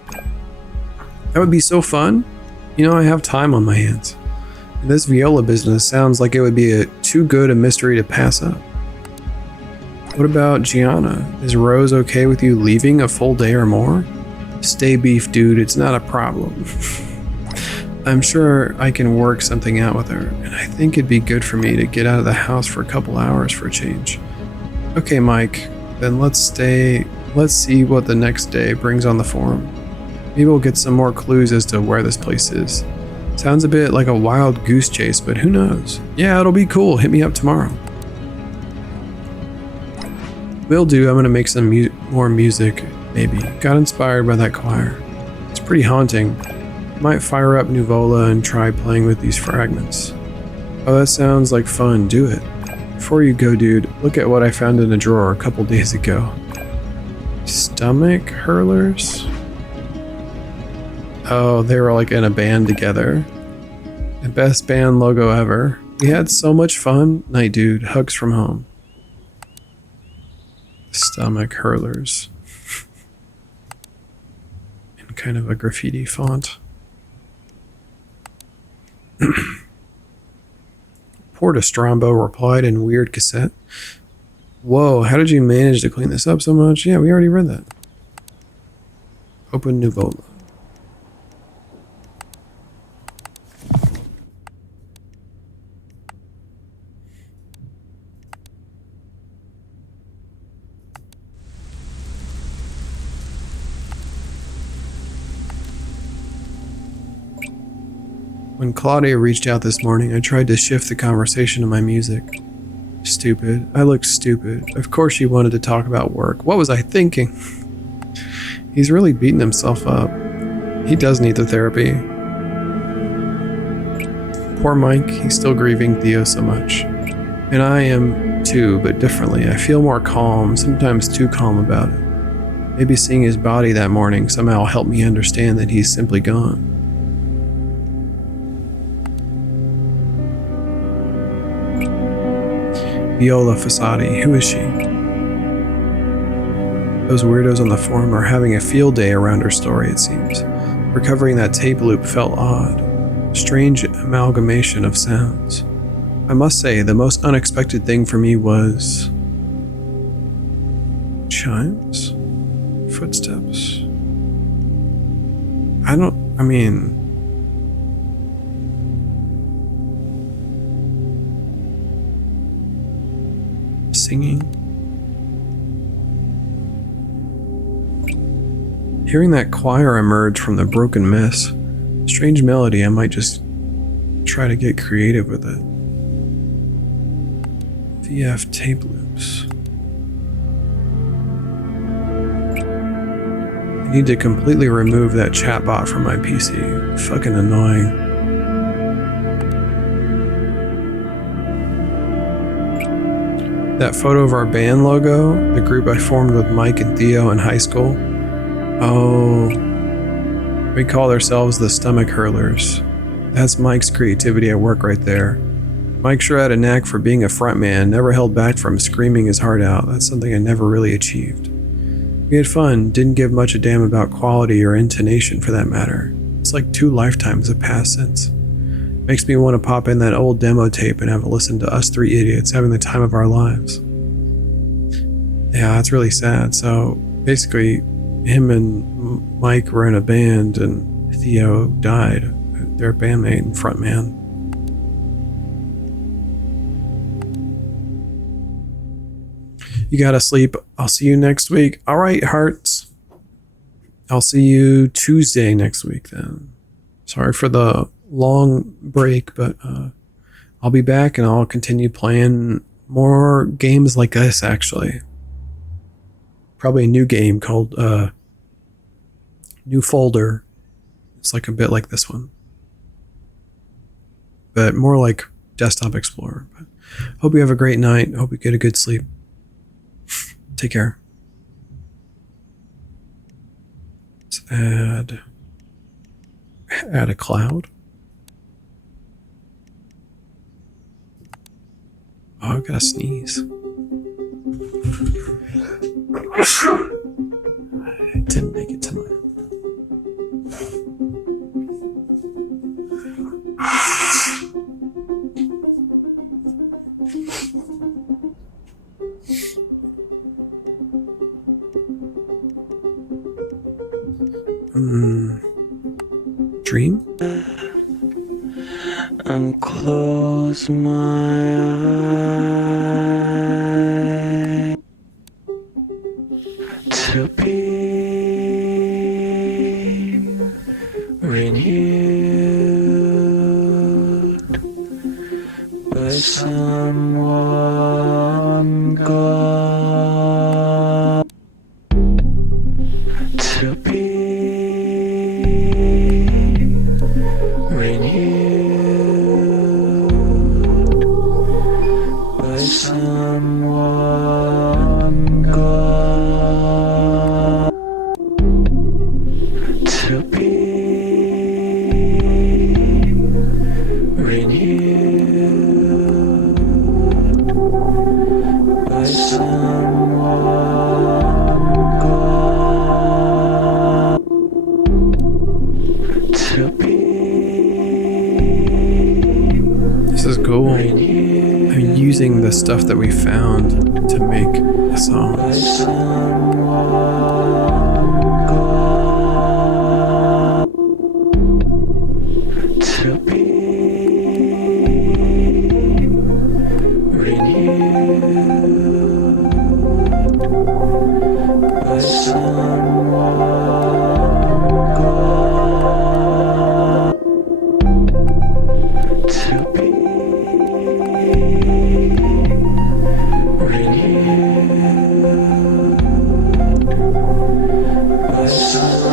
That would be so fun. You know, I have time on my hands. And this viola business sounds like it would be too good a mystery to pass up. What about Gianna? Is Rose okay with you leaving a full day or more? Stay beef, dude. It's not a problem. I'm sure I can work something out with her, and I think it'd be good for me to get out of the house for a couple hours for a change. Okay, Mike, then let's see what the next day brings on the forum. Maybe we'll get some more clues as to where this place is. Sounds a bit like a wild goose chase, but who knows? Yeah, it'll be cool. Hit me up tomorrow. Will do. I'm gonna make some more music, maybe. Got inspired by that choir. It's pretty haunting. Might fire up Nuvola and try playing with these fragments. Oh, that sounds like fun. Do it. Before you go, dude, look at what I found in a drawer a couple days ago. Stomach hurlers? Oh, they were like in a band together. The best band logo ever. We had so much fun. Night, dude. Hugs from home. Stomach hurlers. In kind of a graffiti font. Porta Strombo replied in weird cassette. Whoa, how did you manage to clean this up so much? Yeah, we already read that. Open Nuvola. When Claudia reached out this morning, I tried to shift the conversation to my music. Stupid. I looked stupid. Of course she wanted to talk about work. What was I thinking? He's really beating himself up. He does need the therapy. Poor Mike, he's still grieving Theo so much. And I am too, but differently. I feel more calm, sometimes too calm about it. Maybe seeing his body that morning somehow helped me understand that he's simply gone. Viola Fasati, who is she? Those weirdos on the forum are having a field day around her story, it seems. Recovering that tape loop felt odd. A strange amalgamation of sounds. I must say, the most unexpected thing for me was... chimes? Footsteps? Singing. Hearing that choir emerge from the broken mess, strange melody, I might just try to get creative with it. VF tape loops. I need to completely remove that chatbot from my PC. Fucking annoying. That photo of our band logo, the group I formed with Mike and Theo in high school. Oh, we called ourselves the Stomach Hurlers. That's Mike's creativity at work right there. Mike sure had a knack for being a frontman, never held back from screaming his heart out. That's something I never really achieved. We had fun, didn't give much a damn about quality or intonation for that matter. It's like 2 lifetimes have passed since. Makes me want to pop in that old demo tape and have a listen to us 3 idiots having the time of our lives. Yeah, that's really sad. So basically, him and Mike were in a band and Theo died. Their bandmate and frontman. You gotta sleep. I'll see you next week. All right, hearts. I'll see you Tuesday next week then. Sorry for the long break, but I'll be back and I'll continue playing more games like this, actually. Probably a new game called New Folder. It's like a bit like this one, but more like Desktop Explorer. But hope you have a great night. Hope you get a good sleep. Take care. Let's add a cloud. Oh, I gotta sneeze. I didn't make it to my... Dream? And close my eyes to be renewed by someone gone, to be using the stuff that we found to make a song. To be renewed by someone gone. To be renewed by someone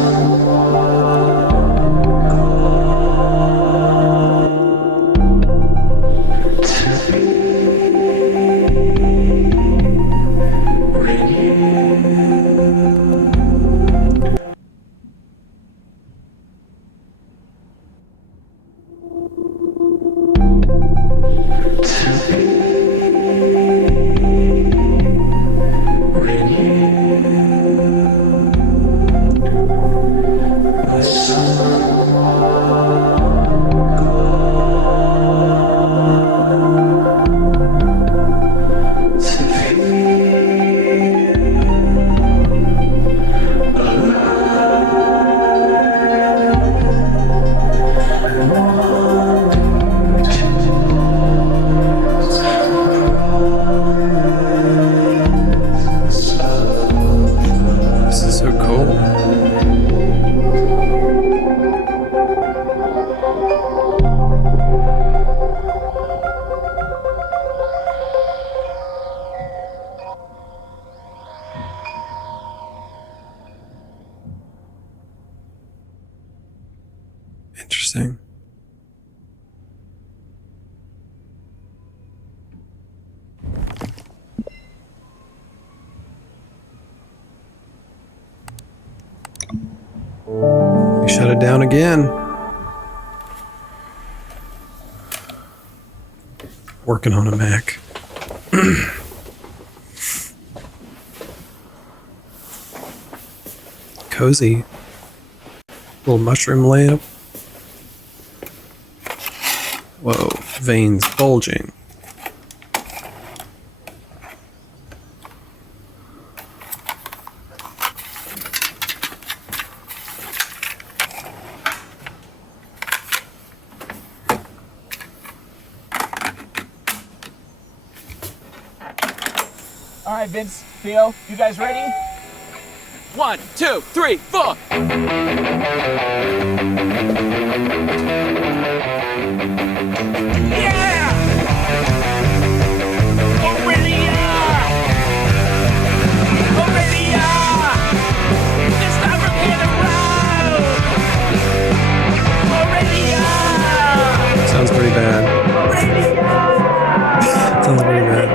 Interesting. We shut it down again. Working on a Mac. Cozy. Little mushroom lamp. Whoa, veins bulging. All right, Vince, Theo, you guys ready? 1, 2, 3, 4. Sounds pretty bad. Sounds pretty bad.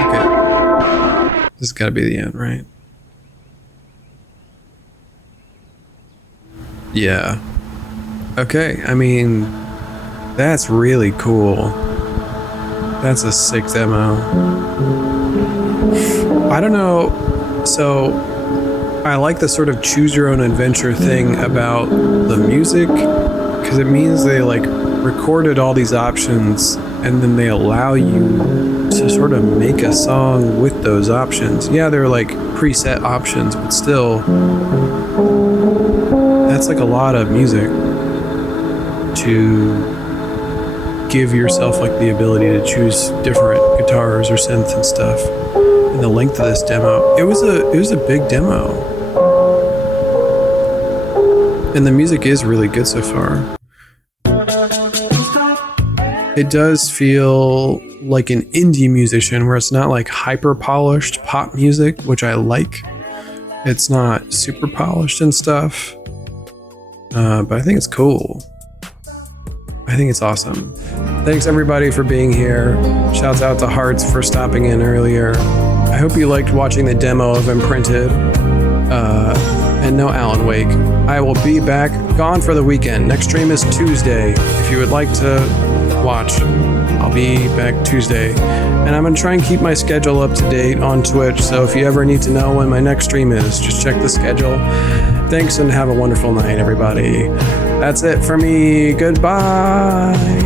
Okay. This has got to be the end, right? Yeah. Okay, I mean, that's really cool. That's a sick demo. I don't know. So I like the sort of choose your own adventure thing about the music, because it means they like recorded all these options and then they allow you to sort of make a song with those options. Yeah, they're like preset options, but still, that's like a lot of music to give yourself like the ability to choose different guitars or synths and stuff. And the length of this demo, it was a big demo, and the music is really good so far. It does feel like an indie musician, where it's not like hyper polished pop music, which I like. It's not super polished and stuff, but I think it's cool. I think it's awesome. Thanks everybody for being here. Shouts out to Hearts for stopping in earlier. I hope you liked watching the demo of Imprinted. and no Alan Wake. I will be back, gone for the weekend. Next stream is Tuesday. If you would like to watch, I'll be back Tuesday. And I'm going to try and keep my schedule up to date on Twitch, so if you ever need to know when my next stream is, just check the schedule. Thanks and have a wonderful night, everybody. That's it for me. Goodbye.